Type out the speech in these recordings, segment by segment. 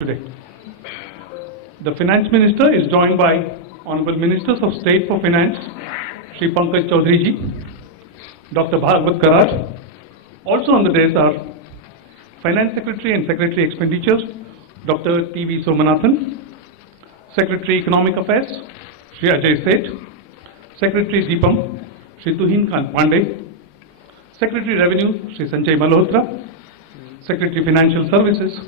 Today. The Finance Minister is joined by Honorable Ministers of State for Finance, Shri Pankaj Chaudhary ji, Dr. Bhagwat Karaj. Also on the dais are Finance Secretary and Secretary Expenditures, Dr. T.V. Somanathan, Secretary Economic Affairs, Shri Ajay Seth, Secretary Deepam, Shri Tuhin Khan Pandey, Secretary Revenue, Shri Sanjay Malhotra, Secretary Financial Services,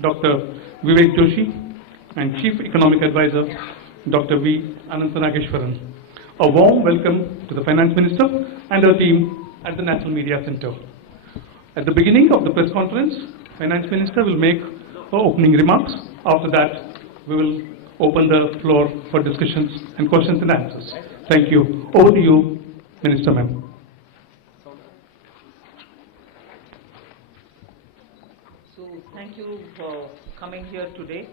Dr. Vivek Joshi, and Chief Economic Advisor, Dr. V. Ananthanageshwaran. A warm welcome to the Finance Minister and her team at the National Media Center. At the beginning of the press conference, Finance Minister will make her opening remarks. After that, we will open the floor for discussions and questions and answers. Thank you. Over to you, Minister Ma'am. Thank you for coming here today.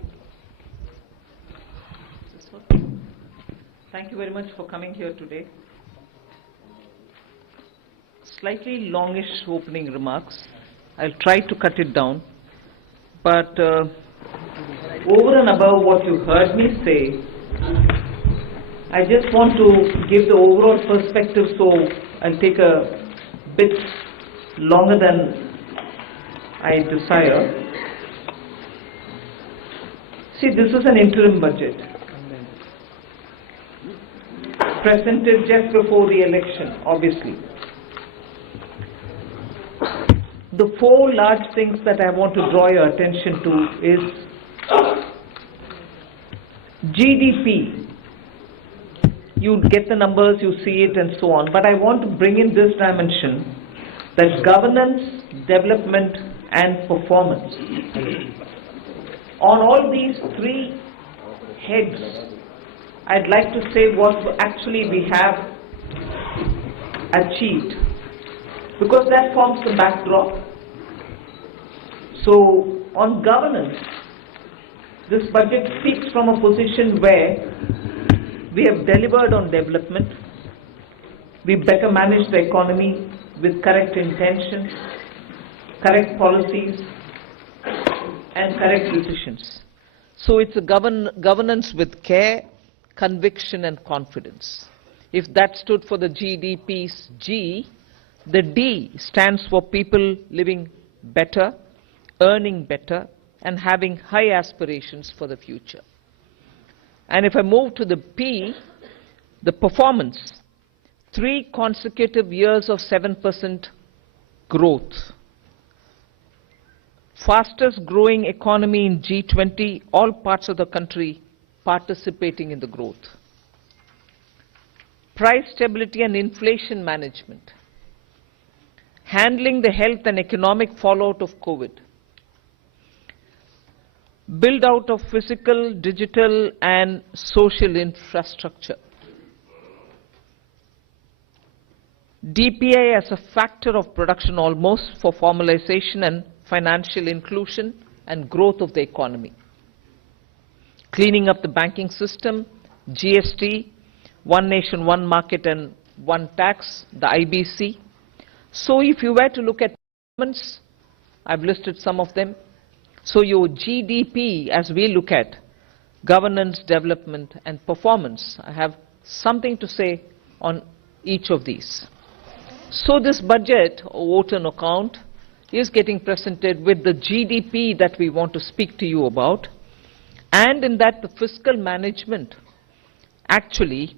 Thank you very much for coming here today. Slightly longish opening remarks. I'll try to cut it down. But over and above what you heard me say, I just want to give the overall perspective, so I'll take a bit longer than I desire. See, this is an interim budget presented just before the election, obviously. The four large things that I want to draw your attention to is GDP. You get the numbers, you see it and so on, but I want to bring in this dimension, that governance, development and performance. On all these three heads, I'd like to say what actually we have achieved, because that forms the backdrop. So, on governance, this budget speaks from a position where we have delivered on development, we better manage the economy with correct intentions, correct policies and correct decisions. So it's a governance with care, conviction and confidence. If that stood for the GDP's G, the D stands for people living better, earning better and having high aspirations for the future. And if I move to the P, the performance, 3 consecutive years of 7% growth. Fastest growing economy in G20, all parts of the country participating in the growth. Price stability and inflation management. Handling the health and economic fallout of COVID. Build out of physical, digital and social infrastructure. DPI as a factor of production almost for formalization and financial inclusion and growth of the economy. Cleaning up the banking system, GST, one nation, one market and one tax, the IBC. So if you were to look at payments, I've listed some of them. So your GDP, as we look at governance, development and performance, I have something to say on each of these. So this budget, vote on account, is getting presented with the GDP that we want to speak to you about, and in that the fiscal management actually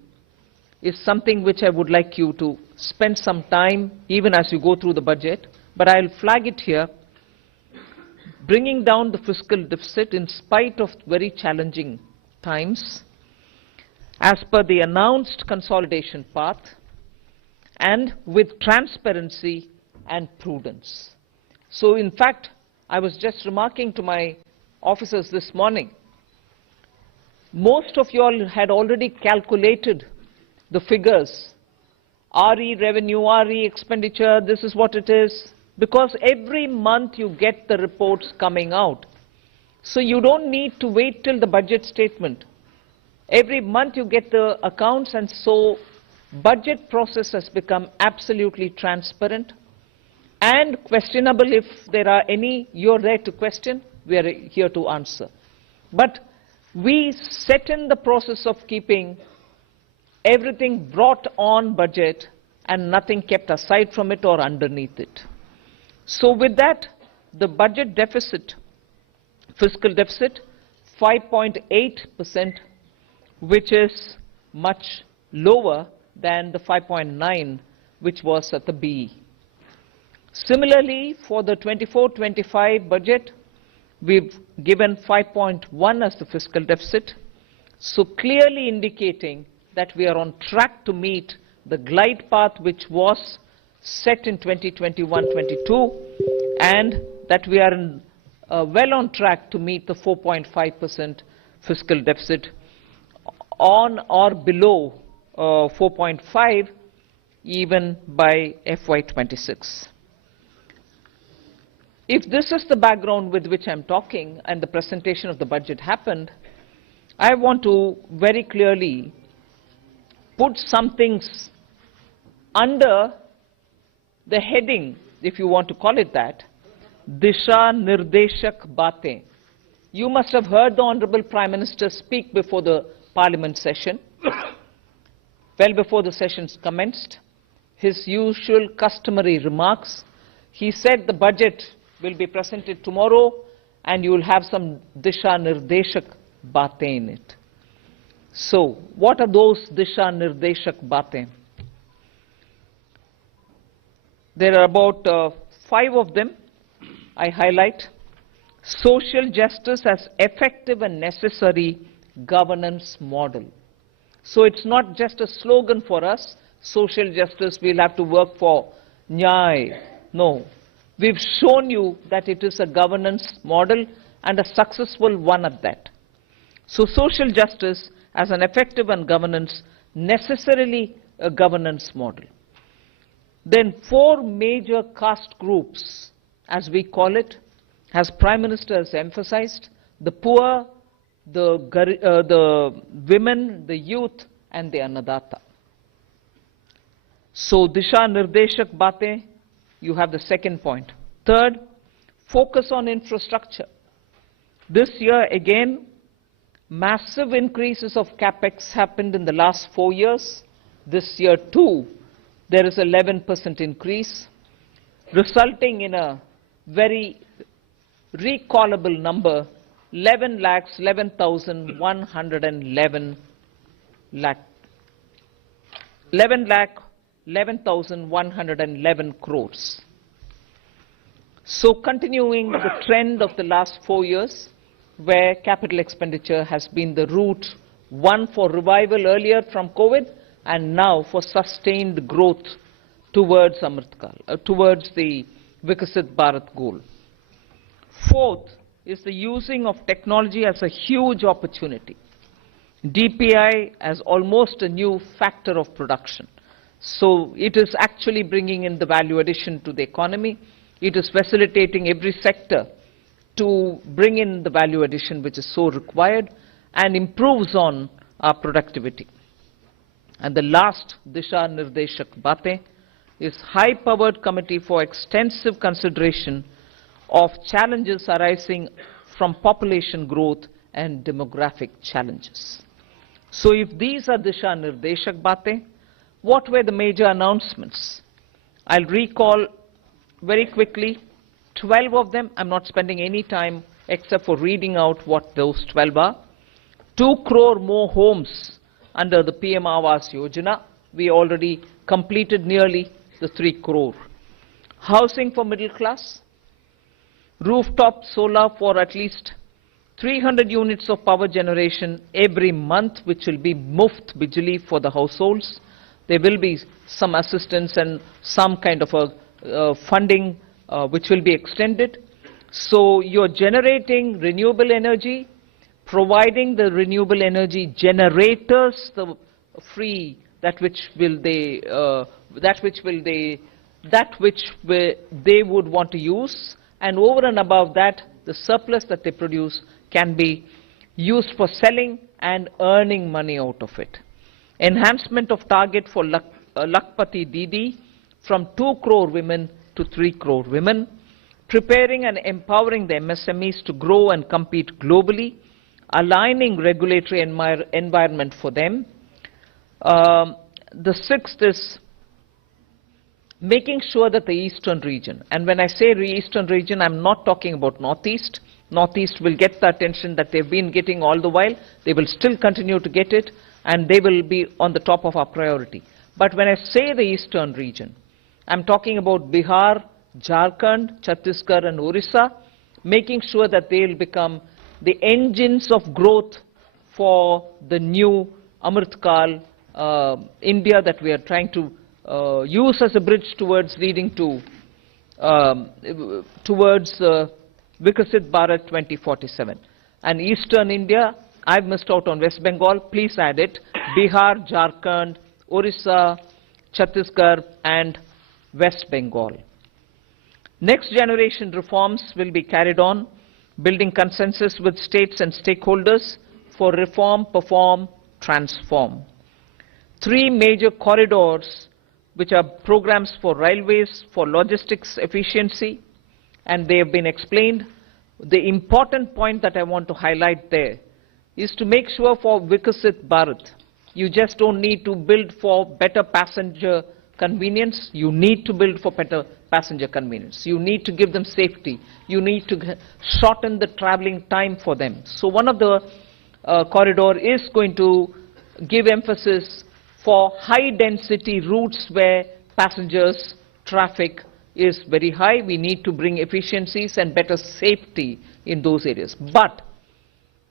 is something which I would like you to spend some time even as you go through the budget, but I'll flag it here, bringing down the fiscal deficit in spite of very challenging times as per the announced consolidation path and with transparency and prudence. So in fact, I was just remarking to my officers this morning, most of you all had already calculated the figures, RE revenue, RE expenditure, this is what it is, because every month you get the reports coming out. So you don't need to wait till the budget statement. Every month you get the accounts, and so budget process has become absolutely transparent and questionable if there are any, you're there to question, we are here to answer. But we set in the process of keeping everything brought on budget and nothing kept aside from it or underneath it. So with that, the budget deficit, fiscal deficit, 5.8%, which is much lower than the 5.9 which was at the BE. Similarly, for the 24-25 budget, we've given 5.1 as the fiscal deficit, so clearly indicating that we are on track to meet the glide path which was set in 2021-22, and that we are well on track to meet the 4.5% fiscal deficit, on or below 4.5 even by FY26. If this is the background with which I'm talking and the presentation of the budget happened, I want to very clearly put some things under the heading, if you want to call it that, Disha Nirdeshak Baatein. You must have heard the Honorable Prime Minister speak before the Parliament session, well before the sessions commenced. His usual customary remarks. He said the budget will be presented tomorrow and you will have some Disha Nirdeshak Baatein in it. So, what are those Disha Nirdeshak Baatein? There are about 5 of them I highlight. Social justice as effective and necessary governance model. So it's not just a slogan for us, social justice, we'll have to work for Nyay. No. We've shown you that it is a governance model and a successful one at that. So social justice as an effective and governance, necessarily a governance model. Then 4 major caste groups, as we call it, as Prime Minister has emphasized, the poor, the women, the youth, and the Annadata. So Disha Nirdeshak Baatein, you have the second point. Third, focus on infrastructure. This year again, massive increases of capex happened in the last 4 years. This year too, there is 11% increase, resulting in a very recallable number, 11,111 crores. So continuing the trend of the last 4 years, where capital expenditure has been the route, one for revival earlier from COVID, and now for sustained growth towards towards the Vikasit Bharat goal. Fourth is the using of technology as a huge opportunity. DPI as almost a new factor of production. So it is actually bringing in the value addition to the economy. It is facilitating every sector to bring in the value addition which is so required and improves on our productivity. And the last Disha Nirdeshak Baatein is high-powered committee for extensive consideration of challenges arising from population growth and demographic challenges. So if these are Disha Nirdeshak Baatein, what were the major announcements? I'll recall very quickly 12 of them. I'm not spending any time except for reading out what those 12 are. 2 crore more homes under the PM Awas Yojana. We already completed nearly the 3 crore. Housing for middle class. Rooftop solar for at least 300 units of power generation every month, which will be muft bijli for the households. There will be some assistance and some kind of a funding which will be extended. So you're generating renewable energy, providing the renewable energy generators the free they would want to use, and over and above that, the surplus that they produce can be used for selling and earning money out of it. Enhancement of target for Lakpati Didi from 2 crore women to 3 crore women. preparing and empowering the MSMEs to grow and compete globally, aligning regulatory environment for them. The sixth is making sure that the eastern region, and when I say eastern region, I'm not talking about northeast. Northeast will get the attention that they've been getting all the while. They will still continue to get it, and they will be on the top of our priority. But when I say the eastern region, I'm talking about Bihar, Jharkhand, Chhattisgarh, and Orissa, making sure that they'll become the engines of growth for the new Amritkal India that we are trying to use as a bridge towards leading to Vikasit Bharat 2047. And Eastern India, I've missed out on West Bengal, please add it, Bihar, Jharkhand, Orissa, Chhattisgarh, and West Bengal. Next generation reforms will be carried on, building consensus with states and stakeholders for reform, perform, transform. 3 major corridors, which are programs for railways, for logistics efficiency, and they have been explained. The important point that I want to highlight there is to make sure for Vikasit Bharat, you just don't need to build for better passenger convenience, you need to build for better passenger convenience. You need to give them safety. You need to shorten the traveling time for them. So one of the corridor is going to give emphasis for high density routes where passengers traffic is very high. We need to bring efficiencies and better safety in those areas. But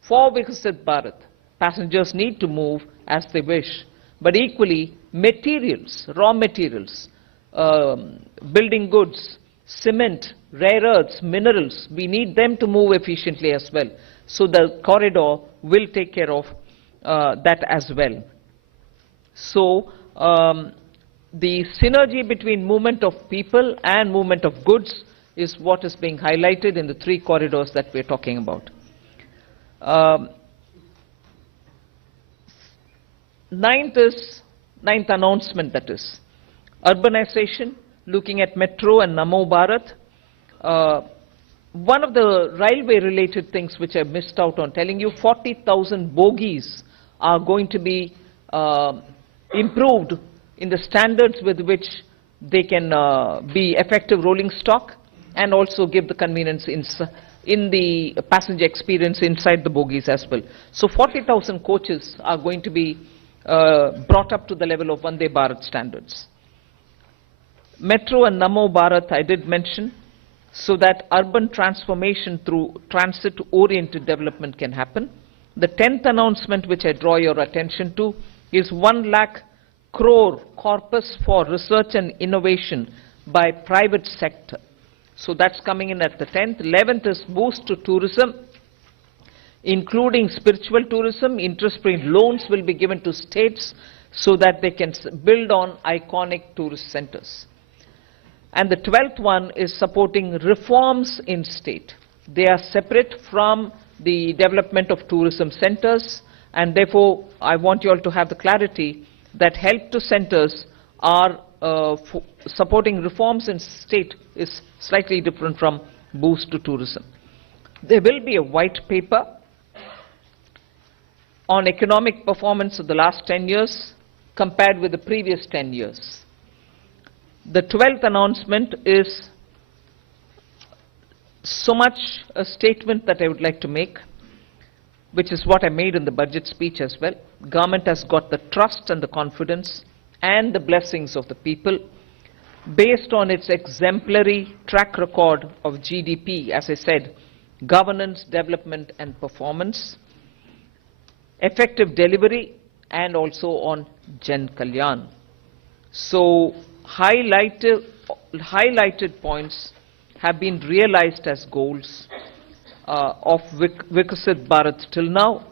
for Vikasit Bharat, passengers need to move as they wish. But equally, materials, raw materials, building goods, cement, rare earths, minerals, we need them to move efficiently as well. So the corridor will take care of that as well. So the synergy between movement of people and movement of goods is what is being highlighted in the 3 corridors that we're talking about. Ninth announcement, that is urbanization, looking at Metro and Namo Bharat. One of the railway related things which I missed out on telling you, 40,000 bogies are going to be improved in the standards with which they can be effective rolling stock and also give the convenience in the passenger experience inside the bogies as well. So 40,000 coaches are going to be brought up to the level of Vande Bharat standards. Metro and Namo Bharat I did mention, so that urban transformation through transit-oriented development can happen. The 10th announcement which I draw your attention to is 1 lakh crore corpus for research and innovation by private sector. So that's coming in at the 10th. 11th is boost to tourism, including spiritual tourism. Interest-free loans will be given to states so that they can build on iconic tourist centers. And the 12th one is supporting reforms in state. They are separate from the development of tourism centers, and therefore I want you all to have the clarity that help to centers are supporting reforms in state is slightly different from boost to tourism. There will be a white paper on economic performance of the last 10 years compared with the previous 10 years. The 12th announcement is so much a statement that I would like to make, which is what I made in the budget speech as well. Government has got the trust and the confidence and the blessings of the people based on its exemplary track record of GDP, as I said, governance, development and performance, effective delivery, and also on Jan Kalyan. So highlighted points have been realized as goals of Vikasit Bharat till now,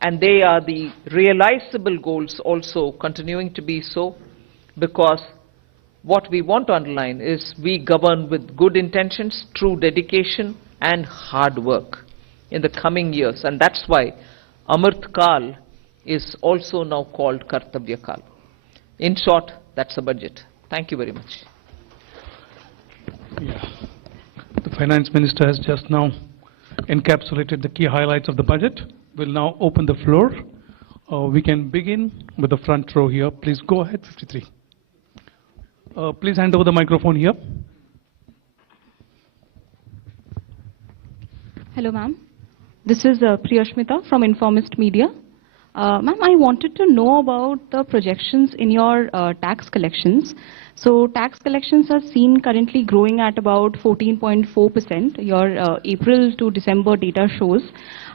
and they are the realizable goals also continuing to be so, because what we want to underline is we govern with good intentions, true dedication and hard work in the coming years, and that's why Amrit Kal is also now called Kartavya Kal. In short, that's the budget. Thank you very much. Yeah. The Finance Minister has just now encapsulated the key highlights of the budget. We'll now open the floor. We can begin with the front row here. Please go ahead, 53. Please hand over the microphone here. Hello, ma'am. This is Priyashmita from Informist Media. Ma'am, I wanted to know about the projections in your tax collections. So tax collections are seen currently growing at about 14.4%. Your April to December data shows.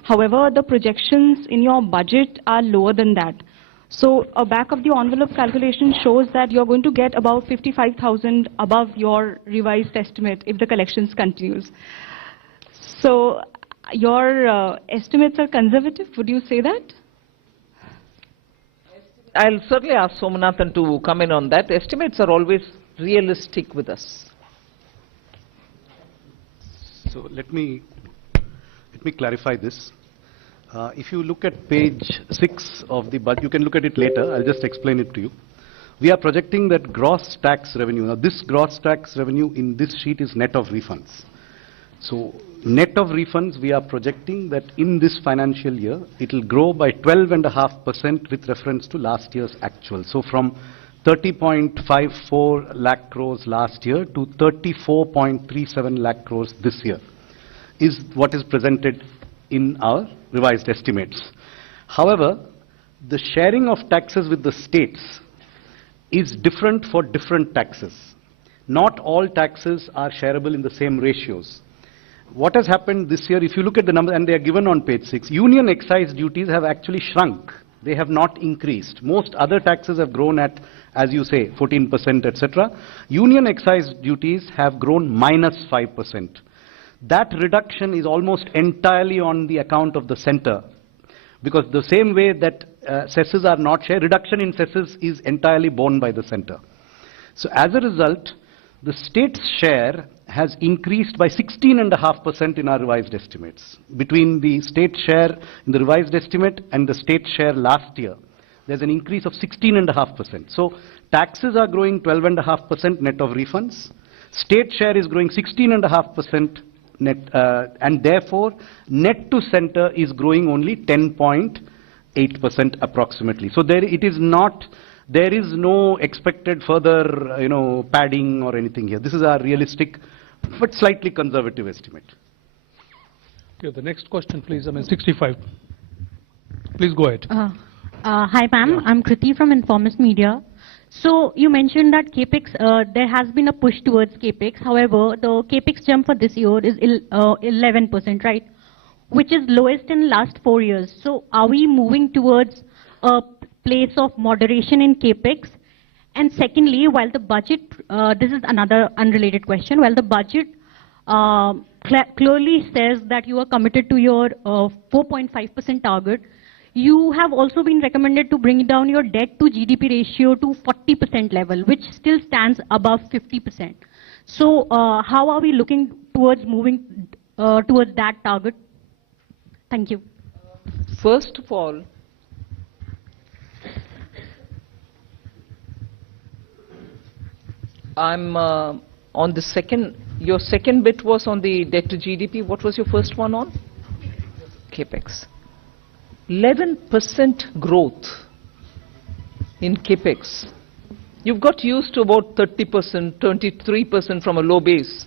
However, the projections in your budget are lower than that. So a back of the envelope calculation shows that you're going to get about 55,000 above your revised estimate if the collections continues. So your estimates are conservative, would you say that? I'll certainly ask Somanathan to come in on that. Estimates are always realistic with us. So let me clarify this. If you look at page 6 of the budget, you can look at it later. I'll just explain it to you. We are projecting that gross tax revenue. Now, this gross tax revenue in this sheet is net of refunds. So, net of refunds, we are projecting that in this financial year, it will grow by 12.5% with reference to last year's actual. So, from 30.54 lakh crores last year to 34.37 lakh crores this year is what is presented in our revised estimates. However, the sharing of taxes with the states is different for different taxes. Not all taxes are shareable in the same ratios. What has happened this year, if you look at the number, and they are given on page 6, union excise duties have actually shrunk. They have not increased. Most other taxes have grown at, as you say, 14%, etc. Union excise duties have grown -5%. That reduction is almost entirely on the account of the center, because the same way that cesses are not shared, reduction in cesses is entirely borne by the center. So as a result, the state's share has increased by 16.5% in our revised estimates. Between the state share in the revised estimate and the state share last year, there's an increase of 16.5%. So taxes are growing 12.5% net of refunds. State share is growing 16.5% net, and therefore net to center is growing only 10.8% approximately. So there it is not. There is no expected further, padding or anything here. This is our realistic, but slightly conservative estimate. Okay, the next question, please. 65. Please go ahead. Hi, ma'am. Yeah. I'm Kriti from Informist Media. So you mentioned that CAPEX, there has been a push towards CAPEX. However, the CAPEX jump for this year is 11%, right? Which is lowest in last 4 years. So are we moving towards a place of moderation in CAPEX? And secondly, while the budget, this is another unrelated question, while the budget clearly says that you are committed to your 4.5% target, you have also been recommended to bring down your debt to GDP ratio to 40% level, which still stands above 50%. So how are we looking towards moving towards that target? Thank you. First of all, I'm on the second, your second bit was on the debt to GDP. What was your first one on? CAPEX. 11% growth in CAPEX. You've got used to about 30%, 23% from a low base.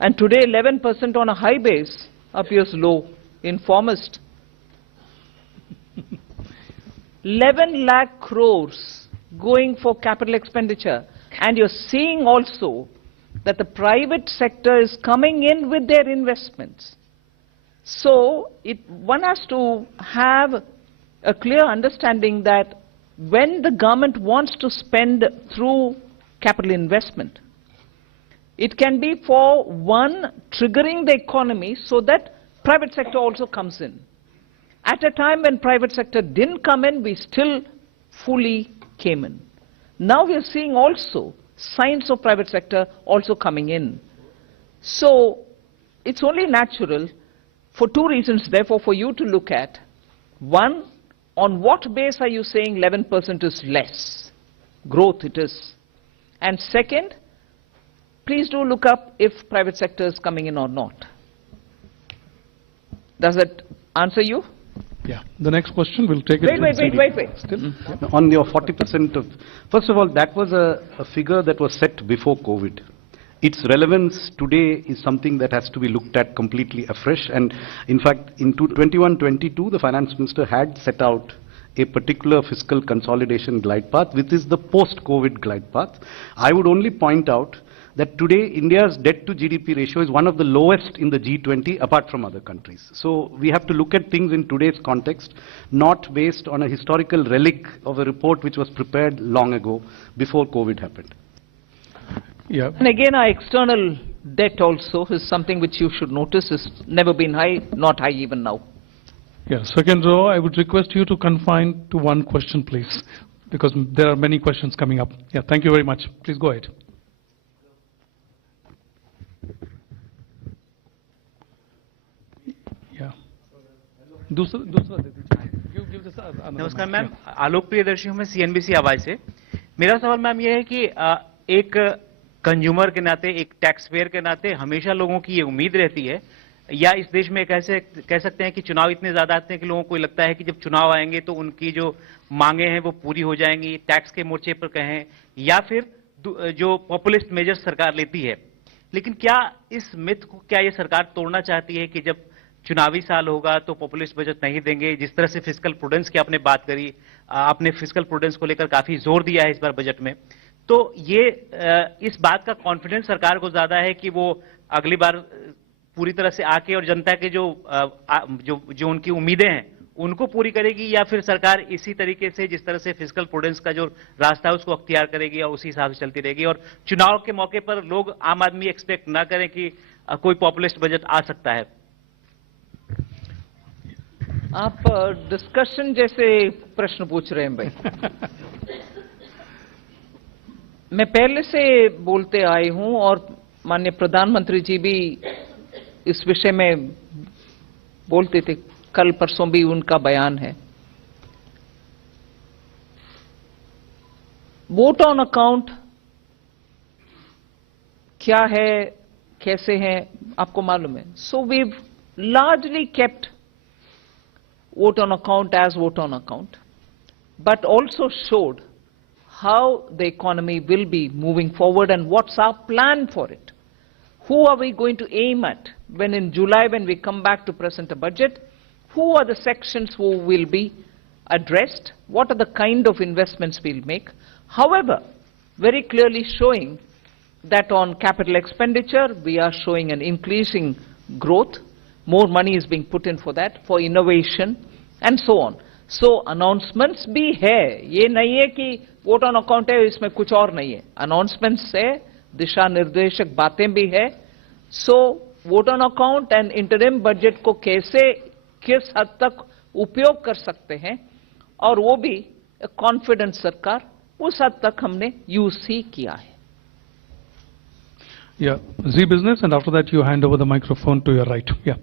And today 11% on a high base appears low. Informist. 11 lakh crores going for capital expenditure. And you're seeing also that the private sector is coming in with their investments. So one has to have a clear understanding that when the government wants to spend through capital investment, it can be for one, triggering the economy so that private sector also comes in. At a time when private sector didn't come in, we still fully came in. Now we are seeing also signs of private sector also coming in. So it's only natural for two reasons, therefore, for you to look at. One, on what base are you saying 11% is less? Growth it is. And second, please do look up if private sector is coming in or not. Does that answer you? Yeah. The next question, we'll take it. Wait. Still? Yeah. On your 40% of, first of all, that was a figure that was set before COVID. Its relevance today is something that has to be looked at completely afresh. And in fact, in 21-22, the finance minister had set out a particular fiscal consolidation glide path, which is the post-COVID glide path. I would only point out that today India's debt to GDP ratio is one of the lowest in the G20 apart from other countries. So we have to look at things in today's context, not based on a historical relic of a report which was prepared long ago before COVID happened. Yeah. And again, our external debt also is something which you should notice has never been high, not high even now. Yeah. Second row, I would request you to confine to one question, please, because there are many questions coming up. Yeah. Thank you very much. Please go ahead. Yeah. दूसरा दे दीजिए. Give this another नमस्कार mic. Ma'am, आलोक प्रियदर्शी हूँ मैं CNBC आवाज से. मेरा सवाल ma'am ये है कि एक कंज्यूमर के नाते, एक टैक्स पेयर के नाते हमेशा लोगों की ये उम्मीद रहती है, या इस देश में कैसे कह सकते हैं कि चुनाव इतने ज्यादा आते हैं कि लोगों को लगता है कि जब चुनाव आएंगे तो उनकी जो मांगे हैं वो पूरी हो जाएंगी, टैक्स के मोर्चे पर कहें, या फिर जो पॉपुलिस्ट मेजर्स सरकार लेती है. लेकिन क्या इस मिथ को क्या ये सरकार तोड़ना चाहती है कि जब चुनावी साल होगा तो पॉपुलिस्ट बजट नहीं देंगे? जिस तरह से फिस्कल प्रूडेंस की आपने बात करी, आपने फिस्कल प्रूडेंस को लेकर काफी जोर दिया है इस बार बजट में, तो ये इस बात का कॉन्फिडेंस सरकार को ज्यादा है कि वो अगली बार पूरी तरह से आके और जनता के जो उनकी उम्मीदें हैं उनको पूरी करेगी, या फिर सरकार इसी तरीके से जिस तरह से फिस्कल प्रूडेंस का जो रास्ता है उसको अख्तियार करेगी और उसी हिसाब से चलती रहेगी, और चुनाव के मौके पर लोग, आम आदमी एक्सपेक्ट ना करें कि कोई पॉपुलिस्ट बजट आ सकता है? आप डिस्कशन जैसे प्रश्न पूछ रहे हैं भाई. मैं पहले से बोलते आई हूं और माननीय प्रधानमंत्री जी भी इस विषय में बोलते थे, कल परसों भी उनका बयान है. वोट ऑन अकाउंट क्या है, कैसे है, आपको मालूम है. So we largely kept vote on account as vote on account, but also showed how the economy will be moving forward and what's our plan for it. Who are we going to aim at when in July, when we come back to present a budget? Who are the sections who will be addressed? What are the kind of investments we'll make? However, very clearly showing that on capital expenditure, we are showing an increasing growth. More money is being put in for that, for innovation, and so on. So announcements भी है, ये नहीं है कि vote on account है इसमें कुछ और नहीं है. Announcements है, दिशा निर्देशक बातें भी है. So vote on account and interim budget को कैसे, किस हद तक उपयोग कर सकते हैं, और वो भी कॉन्फिडेंस सरकार, उस हद तक हमने यूज ही किया है. Yeah. Z Business, and after that you hand over the microphone to your right. Yeah.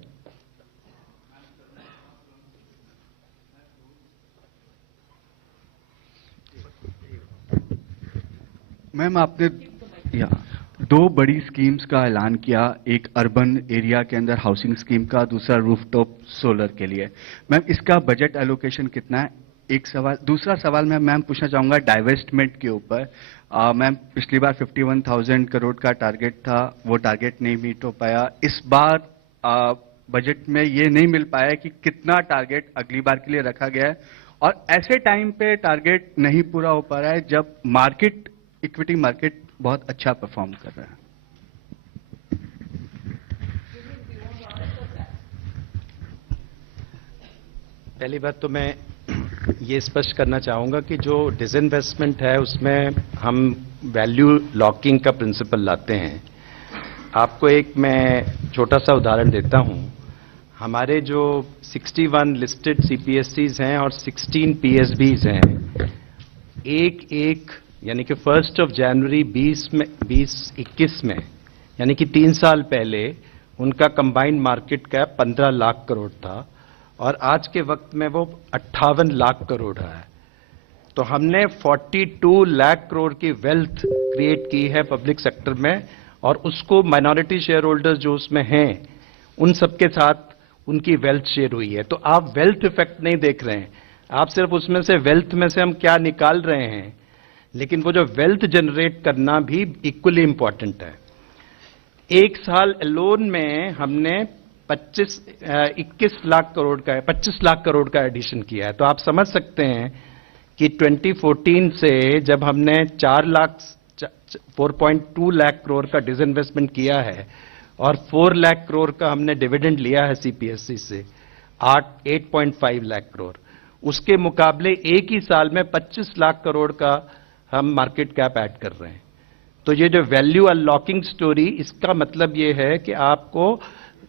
Ma'am, आपने दो बड़ी स्कीम्स का ऐलान किया, एक अर्बन एरिया के अंदर हाउसिंग स्कीम का, दूसरा रूफटॉप सोलर के लिए. मैम, इसका बजट एलोकेशन कितना है? एक सवाल. दूसरा सवाल मैं मैम पूछना चाहूंगा डाइवेस्टमेंट के ऊपर. मैम, पिछली बार 51,000 करोड़ का टारगेट था, वो टारगेट नहीं मीट हो पाया. इस बार बजट में ये नहीं मिल पाया कि कितना टारगेट अगली बार के लिए रखा गया है, और ऐसे टाइम पे टारगेट नहीं पूरा हो पा रहा है जब मार्केट, इक्विटी मार्केट बहुत अच्छा परफॉर्म कर रहा है. पहली बात तो मैं ये स्पष्ट करना चाहूंगा कि जो डिसइन्वेस्टमेंट है उसमें हम वैल्यू लॉकिंग का प्रिंसिपल लाते हैं. आपको एक मैं छोटा सा उदाहरण देता हूं. हमारे जो 61 लिस्टेड सीपीएससीज हैं और 16 पीएसबीज हैं, एक यानी कि 1 जनवरी 2021 में, यानी कि 3 साल पहले उनका combined market cap 15 lakh crore था, और आज के वक्त में वो 58 लाख करोड़ है. तो हमने 42 लाख करोड़ की वेल्थ क्रिएट की है पब्लिक सेक्टर में, और उसको माइनॉरिटी शेयर होल्डर्स जो उसमें हैं उन सबके साथ उनकी वेल्थ शेयर हुई है। तो आप वेल्थ इफेक्ट नहीं देख रहे हैं, आप सिर्फ उसमें से वेल्थ में से हम क्या निकाल रहे हैं, लेकिन वो जो वेल्थ जनरेट करना भी इक्वली इंपॉर्टेंट है। एक साल अलोन में हमने 21 लाख करोड़ का 25 लाख करोड़ का एडिशन किया है। तो आप समझ सकते हैं कि 2014 से जब हमने 4.2 लाख करोड़ का डिसइन्वेस्टमेंट किया है और 4 लाख करोड़ का हमने डिविडेंड लिया है सीपीएससी से 8.5 लाख करोड़, उसके मुकाबले एक ही साल में 25 लाख करोड़ का हम मार्केट कैप ऐड कर रहे हैं। तो ये जो वैल्यू अनलॉकिंग स्टोरी, इसका मतलब ये है कि आपको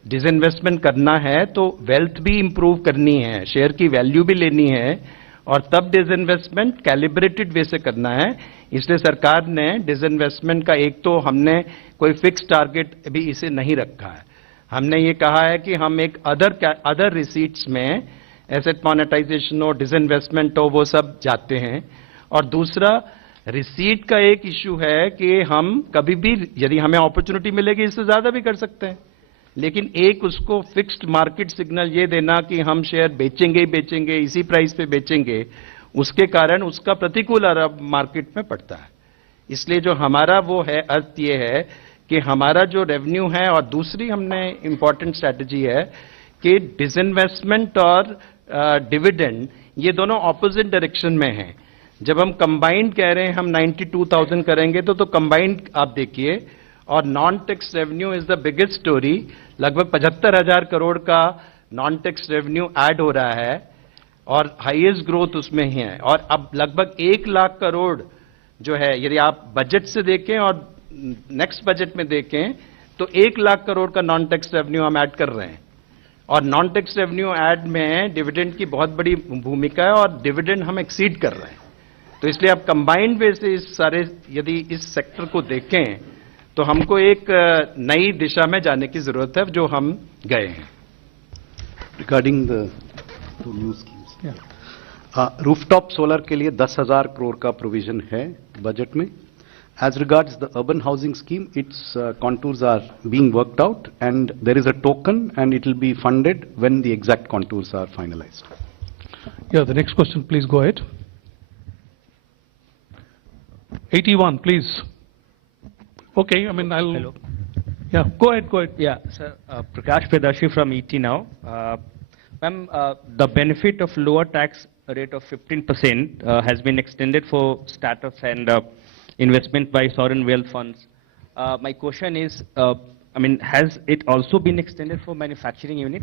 डिसइन्वेस्टमेंट करना है तो वेल्थ भी इंप्रूव करनी है, शेयर की वैल्यू भी लेनी है, और तब डिसइन्वेस्टमेंट कैलिब्रेटेड वे से करना है। इसलिए सरकार ने डिसइन्वेस्टमेंट का एक तो हमने कोई फिक्स टारगेट भी इसे नहीं रखा है। हमने ये कहा है कि हम एक अदर रिसीट्स में एसेट मोनेटाइजेशन हो, डिसइन्वेस्टमेंट हो, वो सब जाते हैं। और दूसरा रिसीट का एक इश्यू है कि हम कभी भी यदि हमें अपॉर्चुनिटी मिलेगी इससे ज्यादा भी कर सकते हैं, लेकिन एक उसको फिक्स्ड मार्केट सिग्नल ये देना कि हम शेयर बेचेंगे ही बेचेंगे, इसी प्राइस पे बेचेंगे, उसके कारण उसका प्रतिकूल असर मार्केट में पड़ता है। इसलिए जो हमारा वो है अर्थ ये है कि हमारा जो रेवेन्यू है, और दूसरी हमने इंपॉर्टेंट स्ट्रैटेजी है कि डिसइन्वेस्टमेंट और डिविडेंड ये दोनों ऑपोजिट डायरेक्शन में हैं। जब हम कंबाइंड कह रहे हैं हम 92,000 करेंगे तो कंबाइंड आप देखिए, और non tax revenue is the biggest story. लगभग 75,000 करोड़ का नॉन टैक्स रेवेन्यू ऐड हो रहा है और हाईएस्ट ग्रोथ उसमें ही है। और अब लगभग 1 लाख करोड़ जो है, यदि आप बजट से देखें और नेक्स्ट बजट में देखें तो 1 लाख करोड़ का नॉन टैक्स रेवेन्यू हम ऐड कर रहे हैं। और नॉन टैक्स रेवेन्यू ऐड में डिविडेंड की बहुत बड़ी भूमिका है और डिविडेंड हम एक्सीड कर रहे हैं। तो इसलिए आप कंबाइंड वे से इस सारे यदि इस सेक्टर को देखें तो हमको एक नई दिशा में जाने की जरूरत है, जो हम गए हैं। Regarding the new schemes, rooftop solar के लिए 10,000 करोड़ का प्रोविजन है बजट में। As regards the urban housing scheme, its contours are being worked out, and there is a token, and it will be funded when the exact contours are finalized. Yeah, the next question, please go ahead. 81, please. Okay, I mean, I'll... Hello. Yeah, go ahead. Yeah, sir. Prakash Pedashi from ET now. Ma'am, the benefit of lower tax rate of 15% has been extended for startups and investment by sovereign wealth funds. My question is, I mean, has it also been extended for manufacturing unit?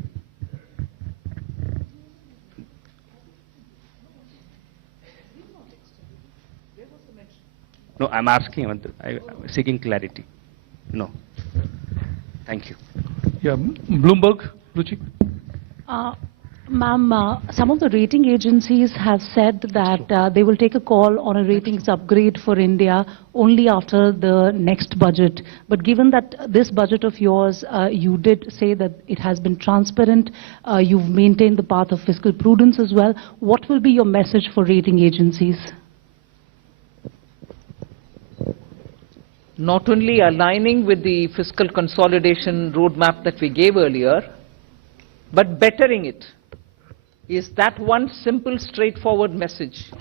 No, I'm asking, I'm seeking clarity. No. Thank you. Yeah, Bloomberg, Ruchi. Ma'am, some of the rating agencies have said that they will take a call on a ratings upgrade for India only after the next budget. But given that this budget of yours, you did say that it has been transparent, you've maintained the path of fiscal prudence as well. What will be your message for rating agencies? Not only aligning with the fiscal consolidation roadmap that we gave earlier, but bettering it. Is that one simple, straightforward message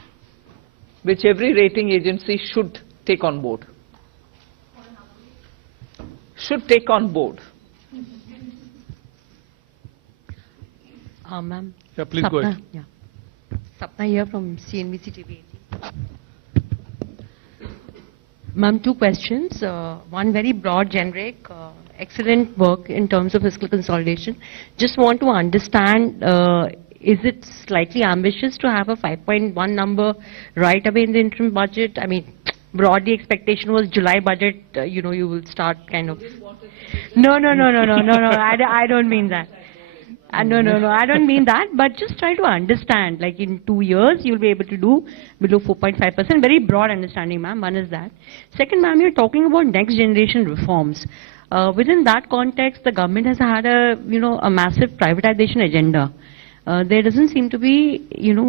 which every rating agency should take on board? Should take on board. Ma'am. Yeah, please go ahead. Yeah. Sapna here from CNBC TV 18. Ma'am, two questions. One very broad, generic. Excellent work in terms of fiscal consolidation. Just want to understand, is it slightly ambitious to have a 5.1 number right away in the interim budget? I mean, broadly expectation was July budget, you will start kind of... No, I don't mean that. No, I don't mean that, but just try to understand, like in 2 years, you'll be able to do below 4.5%. Very broad understanding, ma'am. One is that. Second, ma'am, you're talking about next generation reforms. Within that context, the government has had a massive privatization agenda. There doesn't seem to be,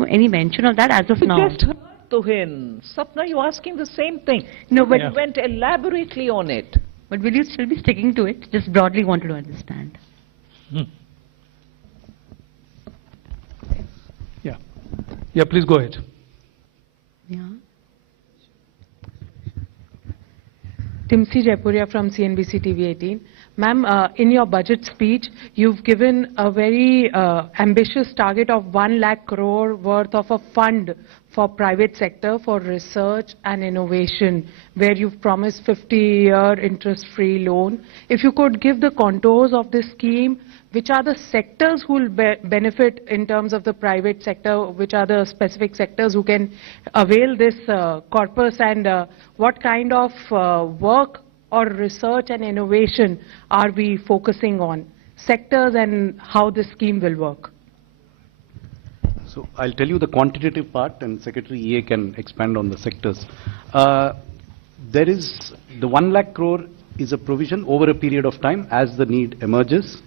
any mention of that as of now. Just heard to him. Sapna, you're asking the same thing. No, but You went elaborately on it. but will you still be sticking to it? Just broadly wanted to understand. Yeah. Yeah, please go ahead. Yeah. Timsi Jaipuria from CNBC TV 18. Ma'am, in your budget speech, you've given a very ambitious target of 1 lakh crore worth of a fund for private sector for research and innovation, where you've promised 50-year interest-free loan. If you could give the contours of this scheme, which are the sectors who will benefit in terms of the private sector, which are the specific sectors who can avail this corpus, and what kind of work or research and innovation are we focusing on, sectors, and how this scheme will work? So I'll tell you the quantitative part, and Secretary EA can expand on the sectors. There is the 1 lakh crore is a provision over a period of time as the need emerges.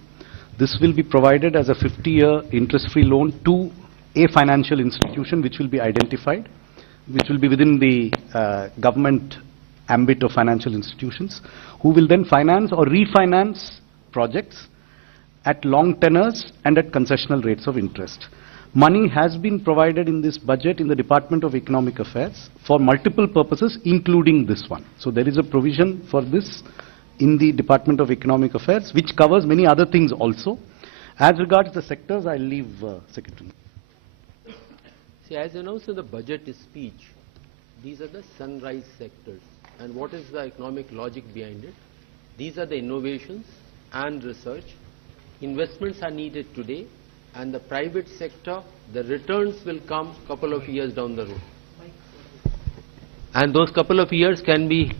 This will be provided as a 50-year interest-free loan to a financial institution which will be identified, which will be within the government ambit of financial institutions, who will then finance or refinance projects at long tenors and at concessional rates of interest. Money has been provided in this budget in the Department of Economic Affairs for multiple purposes, including this one. So there is a provision for this in the Department of Economic Affairs, which covers many other things also. As regards the sectors, I'll leave Secretary. See, as announced in the budget speech, these are the sunrise sectors. And what is the economic logic behind it? These are the innovations and research. Investments are needed today, and the private sector, the returns will come a couple of years down the road. And those couple of years can be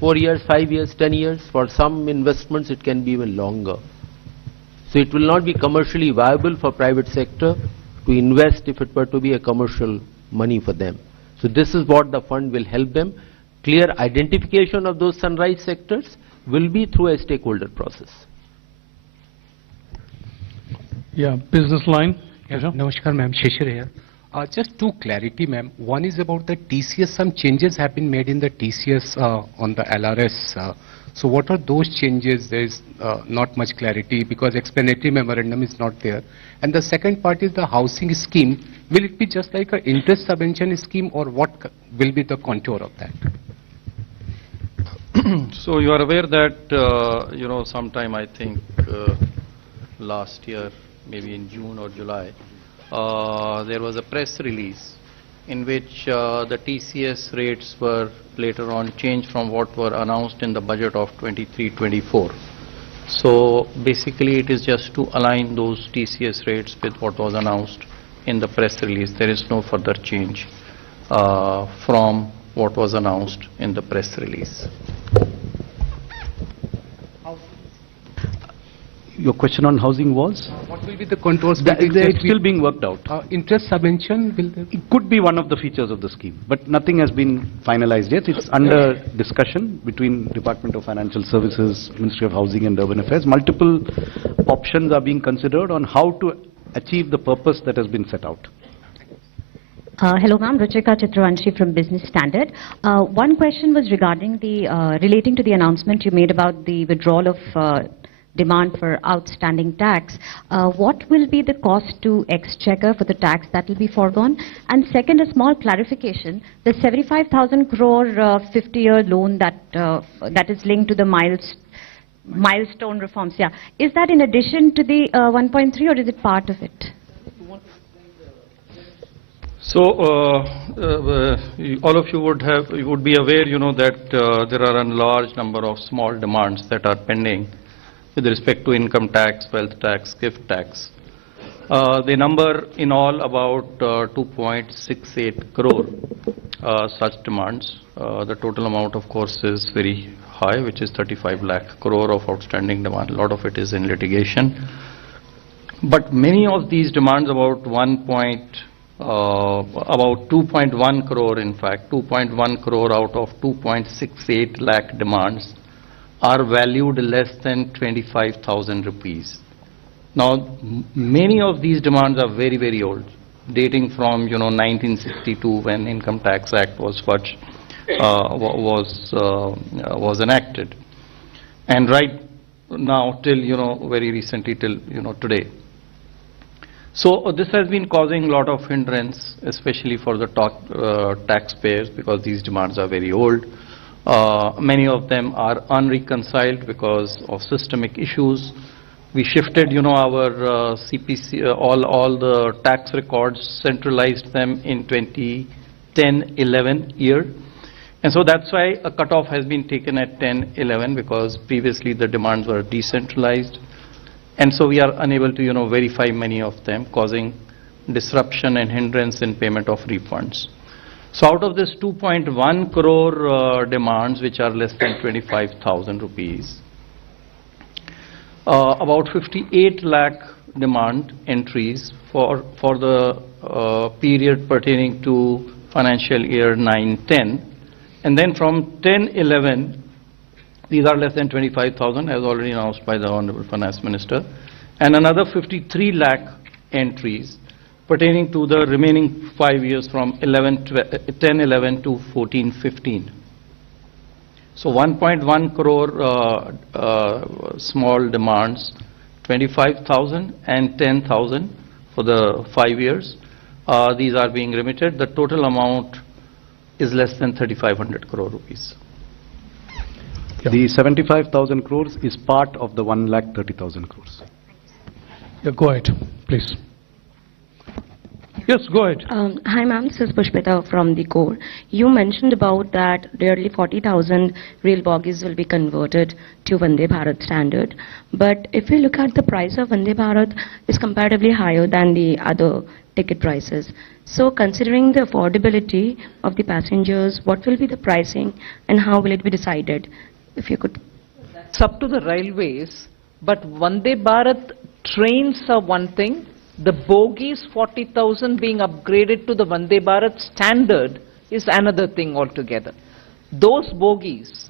4 years, 5 years, 10 years. For some investments, it can be even longer. So it will not be commercially viable for private sector to invest if it were to be a commercial money for them. So this is what the fund will help them. Clear identification of those sunrise sectors will be through a stakeholder process. Yeah, business line. Namaskar, ma'am. Shishir here. Just two clarity, ma'am. One is about the TCS. Some changes have been made in the TCS on the LRS. So what are those changes? There is not much clarity because explanatory memorandum is not there. And the second part is the housing scheme. Will it be just like an interest subvention scheme, or what will be the contour of that? So you are aware that, sometime I think last year, maybe in June or July, there was a press release in which the TCS rates were later on changed from what were announced in the budget of 23-24. So basically it is just to align those TCS rates with what was announced in the press release. There is no further change from what was announced in the press release. Your question on housing was? What will be the contours? It's still being worked out. Interest subvention? It could be one of the features of the scheme, but nothing has been finalized yet. It's under discussion between Department of Financial Services, Ministry of Housing and Urban Affairs. Multiple options are being considered on how to achieve the purpose that has been set out. Hello, ma'am. Ruchika Chitravanshi from Business Standard. One question was regarding the relating to the announcement you made about the withdrawal of demand for outstanding tax. What will be the cost to exchequer for the tax that will be foregone? And second, a small clarification: the 75,000 crore 50-year loan that is linked to the milestone reforms. Yeah, is that in addition to the 1.3, or is it part of it? So all of you would be aware, that there are a large number of small demands that are pending with respect to income tax, wealth tax, gift tax. They number in all about 2.68 crore such demands. The total amount, of course, is very high, which is 35 lakh crore of outstanding demand. A lot of it is in litigation. But many of these demands, about 2.1 crore, in fact, 2.1 crore out of 2.68 lakh demands are valued less than 25,000 rupees. Now, many of these demands are very, very old, dating from 1962, when Income Tax Act was enacted. and right now till, very recently till, today. So this has been causing a lot of hindrance, especially for the taxpayers, because these demands are very old. Many of them are unreconciled because of systemic issues. We shifted, our CPC, all the tax records, centralized them in 2010-11 year. And so that's why a cutoff has been taken at 10-11, because previously the demands were decentralized. And so we are unable to, verify many of them, causing disruption and hindrance in payment of refunds. So out of this 2.1 crore demands, which are less than 25,000 rupees, about 58 lakh demand entries for the period pertaining to financial year 9-10. And then from 10-11, these are less than 25,000, as already announced by the Honorable Finance Minister, and another 53 lakh entries pertaining to the remaining 5 years from 10-11 to 14-15. So 1.1 crore small demands, 25,000 and 10,000 for the 5 years. These are being remitted. The total amount is less than 3,500 crore rupees. The 75,000 crores is part of the 1,30,000 crores. Yeah, go ahead, please. Yes, go ahead. Hi ma'am, this is Pushpita from the core. You mentioned about that nearly 40,000 rail bogies will be converted to Vande Bharat standard. But if we look at the price of Vande Bharat is comparatively higher than the other ticket prices. So considering the affordability of the passengers, what will be the pricing and how will it be decided? If you could. It's up to the railways, but Vande Bharat trains are one thing. The bogies 40,000 being upgraded to the Vande Bharat standard is another thing altogether. Those bogies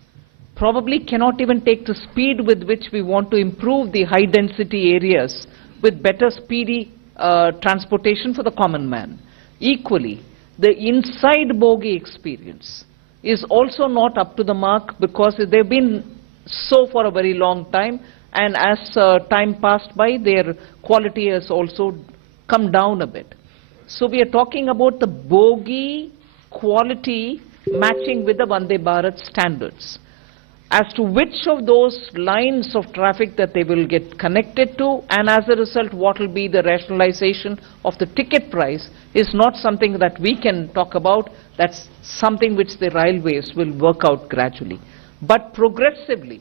probably cannot even take the speed with which we want to improve the high density areas with better speedy transportation for the common man. Equally, the inside bogie experience is also not up to the mark because they've been so for a very long time, and as time passed by, their quality has also come down a bit. So we are talking about the bogie quality matching with the Vande Bharat standards. As to which of those lines of traffic that they will get connected to, and as a result what will be the rationalization of the ticket price, is not something that we can talk about. That's something which the railways will work out gradually. But progressively,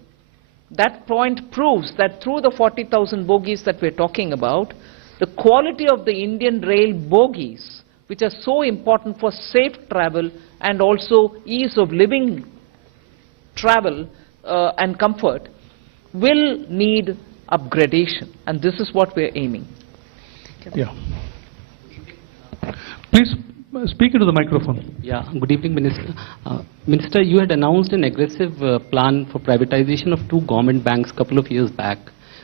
that point proves that through the 40,000 bogies that we're talking about, the quality of the Indian rail bogies, which are so important for safe travel and also ease of living travel and comfort, will need upgradation, and this is what we're aiming. Yeah. Please speak into the microphone. Yeah, good evening, Minister. Minister, you had announced an aggressive plan for privatization of 2 government banks a couple of years back.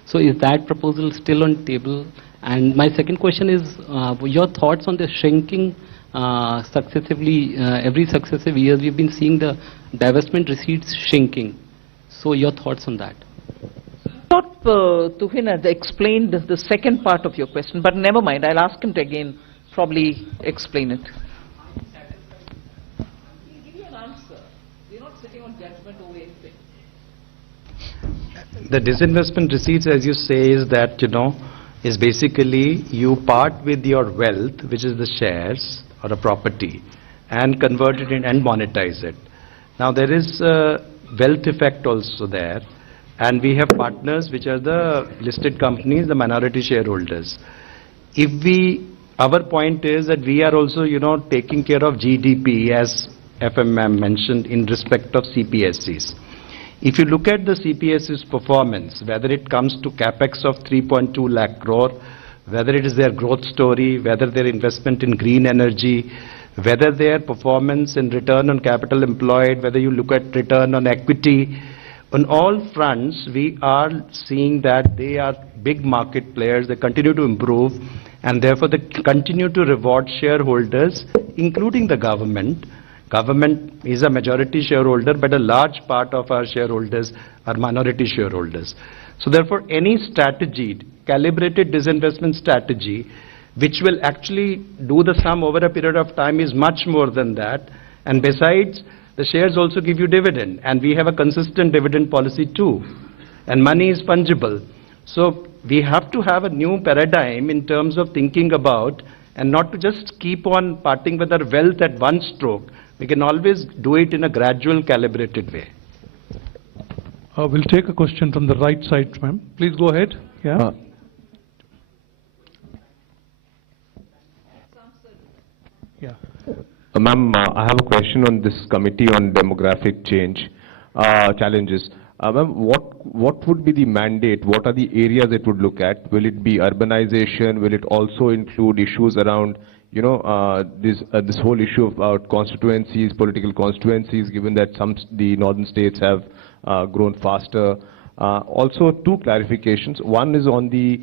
So is that proposal still on table? And my second question is, your thoughts on the shrinking successively, every successive years we've been seeing the divestment receipts shrinking. So your thoughts on that? I thought Tuhin had explained the second part of your question, but never mind, I'll ask him to again probably explain it. He'll give you an answer. We're not sitting on judgment over anything. The disinvestment receipts, as you say, is that, is basically you part with your wealth, which is the shares or a property, and convert it in and monetize it. Now there is a wealth effect also there, and we have partners which are the listed companies, the minority shareholders. Our point is that we are also, taking care of GDP, as FM mentioned, in respect of CPSEs. If you look at the CPSE's performance, whether it comes to capex of 3.2 lakh crore, whether it is their growth story, whether their investment in green energy, whether their performance in return on capital employed, whether you look at return on equity, on all fronts, we are seeing that they are big market players, they continue to improve, and therefore they continue to reward shareholders, including the government, Government is a majority shareholder, but a large part of our shareholders are minority shareholders. So therefore, any strategy, calibrated disinvestment strategy, which will actually do the sum over a period of time is much more than that. And besides, the shares also give you dividend, and we have a consistent dividend policy too. And money is fungible. So we have to have a new paradigm in terms of thinking about, and not to just keep on parting with our wealth at one stroke. We can always do it in a gradual, calibrated way. We'll take a question from the right side, ma'am. Please go ahead. Yeah. Yeah. Ma'am, I have a question on this committee on demographic change challenges. Ma'am, what would be the mandate? What are the areas it would look at? Will it be urbanization? Will it also include issues around, this whole issue about constituencies, political constituencies, given that the northern states have grown faster? Also, two clarifications. One is on the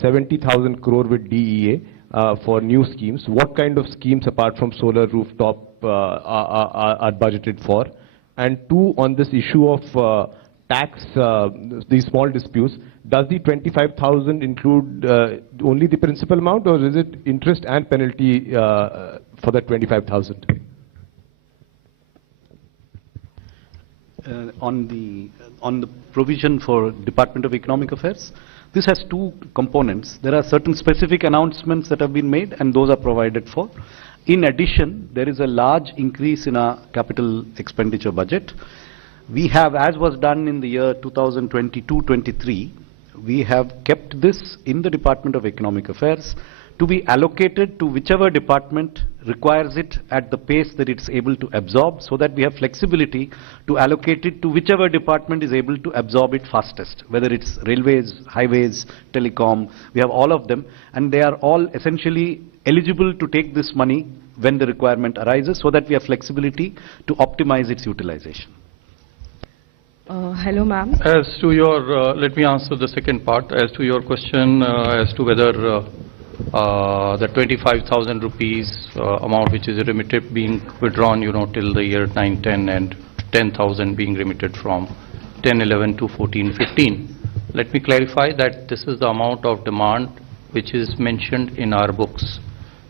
70,000 crore with DEA. For new schemes, what kind of schemes apart from solar rooftop are budgeted for? And two, on this issue of tax, these small disputes, does the 25,000 include only the principal amount, or is it interest and penalty for that 25,000? On the provision for Department of Economic Affairs, this has two components. There are certain specific announcements that have been made, and those are provided for. In addition, there is a large increase in our capital expenditure budget. We have, as was done in the year 2022-23, we have kept this in the Department of Economic Affairs to be allocated to whichever department requires it at the pace that it's able to absorb, so that we have flexibility to allocate it to whichever department is able to absorb it fastest, whether it's railways, highways, telecom. We have all of them, and they are all essentially eligible to take this money when the requirement arises, so that we have flexibility to optimize its utilization. Hello, ma'am. As to your, let me answer the second part. As to your question as to whether the 25,000 rupees amount which is remitted being withdrawn, till the year 9-10, and 10,000 being remitted from 10-11 to 14-15. Let me clarify that this is the amount of demand which is mentioned in our books.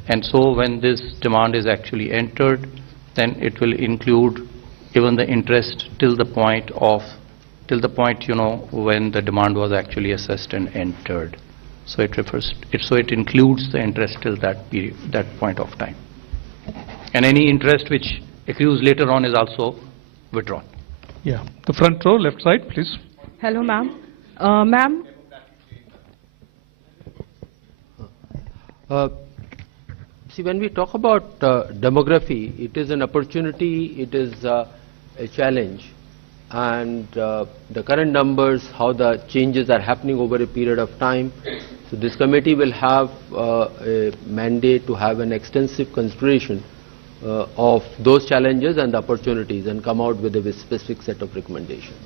And so when this demand is actually entered, then it will include even the interest till the point, when the demand was actually assessed and entered. So it includes the interest till that period, that point of time. And any interest which accrues later on is also withdrawn. Yeah. The front row, left side, please. Hello, ma'am. Ma'am. See, when we talk about demography, it is an opportunity, it is a challenge. And the current numbers, how the changes are happening over a period of time. So this committee will have a mandate to have an extensive consideration of those challenges and the opportunities, and come out with a specific set of recommendations.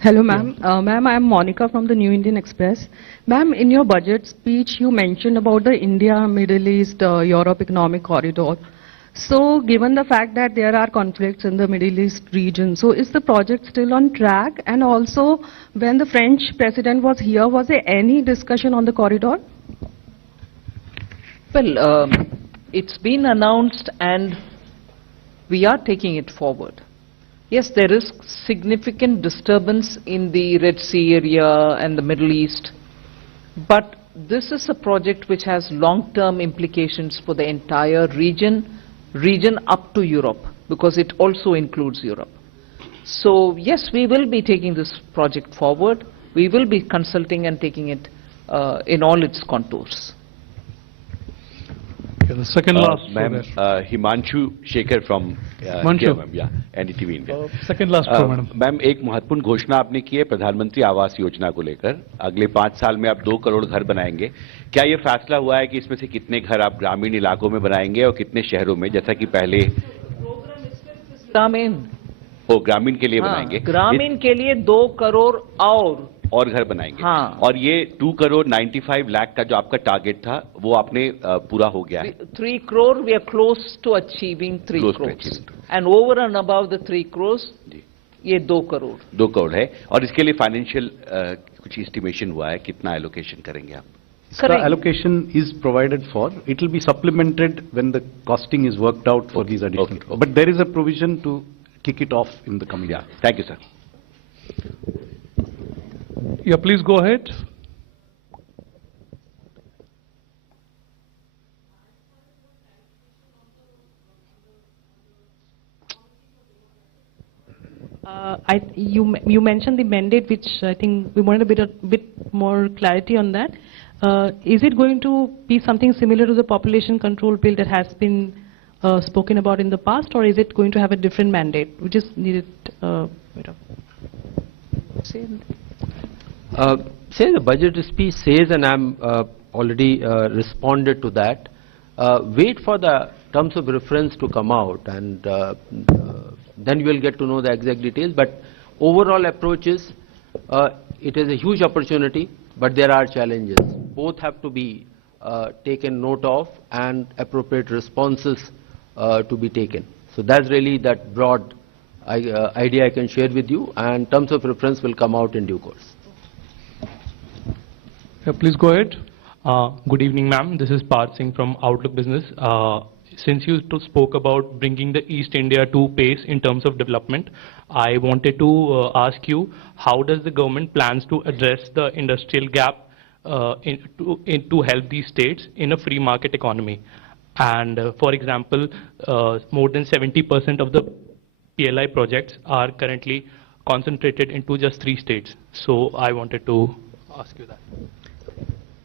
Hello, ma'am. Ma'am, I am Monica from the New Indian Express. Ma'am, in your budget speech, you mentioned about the India, Middle East, Europe economic corridor. So, given the fact that there are conflicts in the Middle East region, so is the project still on track? And also, when the French president was here, was there any discussion on the corridor? Well, it's been announced and we are taking it forward. Yes, there is significant disturbance in the Red Sea area and the Middle East, but this is a project which has long-term implications for the entire region up to Europe, because it also includes Europe. So yes, we will be taking this project forward. We will be consulting and taking it in all its contours. Okay, the second last. Ma'am, Himanshu Shekhar from NDTV India. Second last pro, madam. Ma'am, एक महत्वपूर्ण घोषणा आपने की है प्रधानमंत्री आवास योजना को लेकर। अगले 5 साल में आप 2 करोड़ घर बनाएंगे। क्या ये फैसला हुआ है कि इसमें से कितने घर आप ग्रामीण इलाकों में बनाएंगे और कितने शहरों में, जैसा कि पहले ग्रामीण ग्रामीण के लिए बनाएंगे? ग्रामीण के लिए 2 करोड़ और और घर बनाएंगे। हाँ। और ये 2 करोड़ 95 लाख का जो आपका टारगेट था वो आपने पूरा हो गया है। 3 crore, we are close to achieving 3 Close to crores. achieving. And over and above the 3 crores, ये 2 crore. 2 करोड़ है। और इसके लिए फाइनेंशियल कुछ एस्टिमेशन हुआ है, कितना एलोकेशन करेंगे आप? The allocation is provided for. It will be supplemented when the costing is worked out for these additional. But there is a provision to kick it off in the coming year. Thank you, sir. Yeah, please go ahead. You mentioned the mandate, which I think we wanted a bit more clarity on that. Is it going to be something similar to the population control bill that has been spoken about in the past, or is it going to have a different mandate? We just needed bit of. Say the budget speech says, and I'm already responded to that. Wait for the terms of reference to come out, and then you will get to know the exact details. But overall approach is, it is a huge opportunity, but there are challenges. Both have to be taken note of, and appropriate responses to be taken. So that's really that broad idea I can share with you, and terms of reference will come out in due course. Yeah, please go ahead. Good evening, ma'am. This is Parth Singh from Outlook Business. Since you spoke about bringing the East India to pace in terms of development, I wanted to ask you, how does the government plans to address the industrial gap to help these states in a free market economy? And for example, more than 70% of the PLI projects are currently concentrated into just 3 states. So I wanted to ask you that.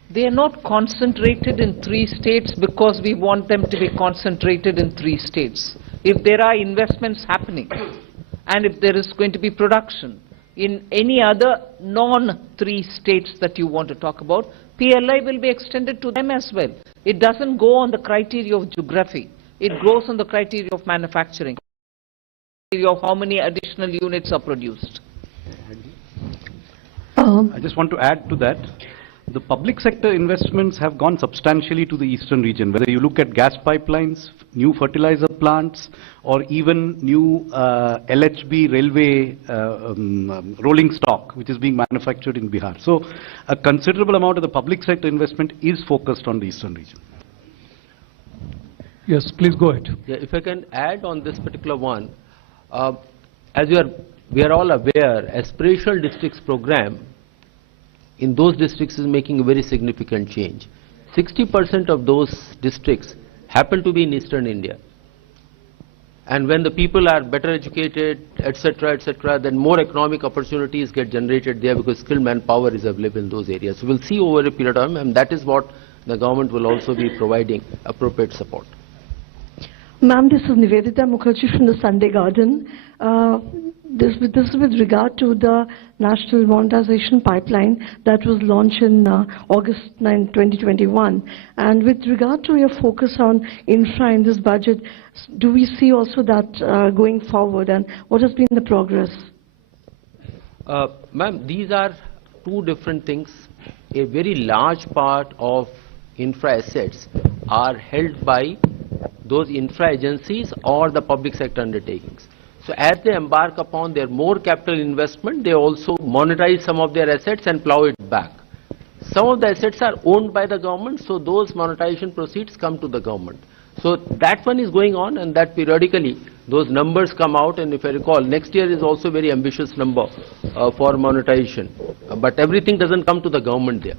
They are not concentrated in 3 states because we want them to be concentrated in 3 states. If there are investments happening, and if there is going to be production in any other non-3 states that you want to talk about, PLI will be extended to them as well. It doesn't go on the criteria of geography. It goes on the criteria of manufacturing, of how many additional units are produced. I just want to add to that. The public sector investments have gone substantially to the eastern region, whether you look at gas pipelines, new fertilizer plants, or even new LHB railway rolling stock, which is being manufactured in Bihar. So a considerable amount of the public sector investment is focused on the eastern region. Yes, please go ahead. Yeah, if I can add on this particular one, as we are all aware, aspirational districts program in those districts is making a very significant change. 60% of those districts happen to be in eastern India. And when the people are better educated, etc., then more economic opportunities get generated there because skilled manpower is available in those areas. So we'll see over a period of time, and that is what the government will also be providing appropriate support. Ma'am, this is Nivedita Mukherjee from the Sunday Garden. This is with regard to the National Monetization Pipeline that was launched in August 9, 2021. And with regard to your focus on infra in this budget, do we see also that going forward, and what has been the progress? Ma'am, these are 2 different things. A very large part of infra assets are held by those infra agencies or the public sector undertakings. So as they embark upon their more capital investment, they also monetize some of their assets and plow it back. Some of the assets are owned by the government, so those monetization proceeds come to the government. So that one is going on, and that periodically those numbers come out, and if I recall, next year is also a very ambitious number for monetization. But everything doesn't come to the government there.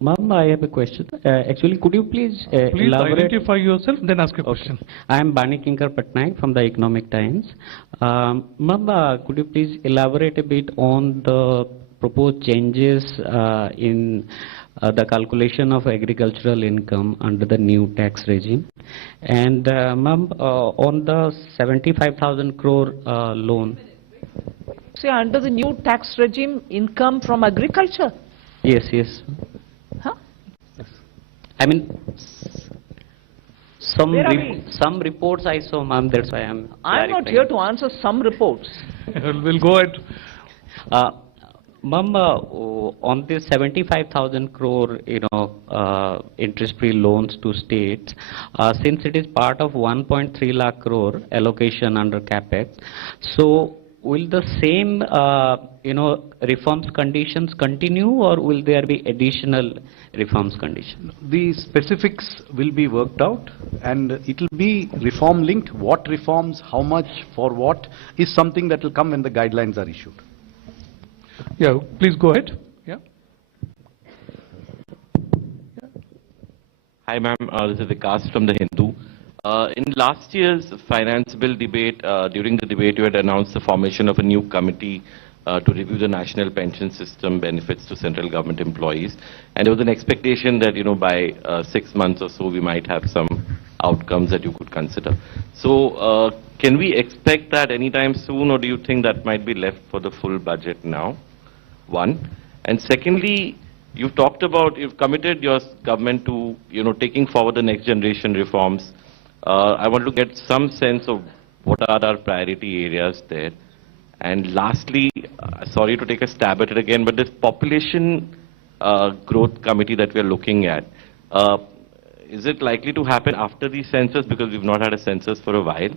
Ma'am, I have a question. Actually, could you please elaborate? Identify yourself, then ask a question. I am Bani Kinkar Patnaik from the Economic Times. Ma'am, could you please elaborate a bit on the proposed changes in the calculation of agricultural income under the new tax regime? And ma'am, on the 75,000 crore loan. See, under the new tax regime, income from agriculture? Yes. Huh? I mean, some reports I saw, ma'am, that's why I'm not here to answer some reports. We'll go ahead. Ma'am, on this 75,000 crore, interest-free loans to states, since it is part of 1.3 lakh crore allocation under capex, so will the same, reforms conditions continue, or will there be additional reforms conditions? The specifics will be worked out, and it will be reform linked. What reforms, how much, for what, is something that will come when the guidelines are issued. Yeah, please go ahead. Yeah. Hi, ma'am. This is Vikas from the Hindu. In last year's finance bill debate, during the debate, you had announced the formation of a new committee to review the national pension system benefits to central government employees. And there was an expectation that, by 6 months or so, we might have some outcomes that you could consider. So, can we expect that anytime soon, or do you think that might be left for the full budget now? One. And secondly, you've committed your government to, taking forward the next generation reforms. I want to get some sense of what are our priority areas there. And lastly, sorry to take a stab at it again, but this population growth committee that we are looking at, is it likely to happen after the census, because we've not had a census for a while?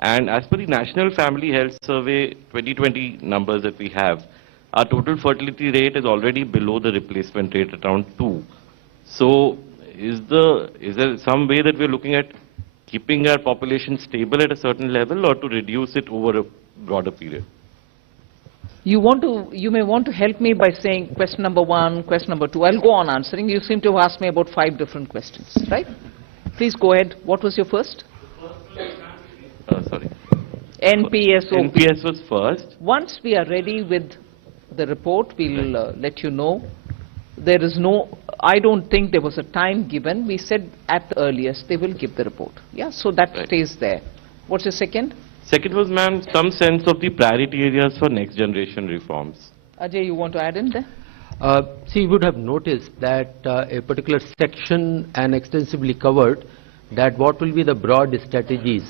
And as per the National Family Health Survey 2020 numbers that we have, our total fertility rate is already below the replacement rate, around 2. So is there some way that we're looking at keeping our population stable at a certain level, or to reduce it over a broader period? You may want to help me by saying question number 1, question number 2. I'll go on answering. You seem to have asked me about 5 different questions, right? Please go ahead. What was your first? Sorry. NPS. NPS was first. Once we are ready with the report, we'll let you know. I don't think there was a time given. We said at the earliest they will give the report. Yeah, so that stays there. What's your second? Second was, ma'am, some sense of the priority areas for next generation reforms. Ajay, you want to add in there? See, you would have noticed that a particular section and extensively covered that what will be the broad strategies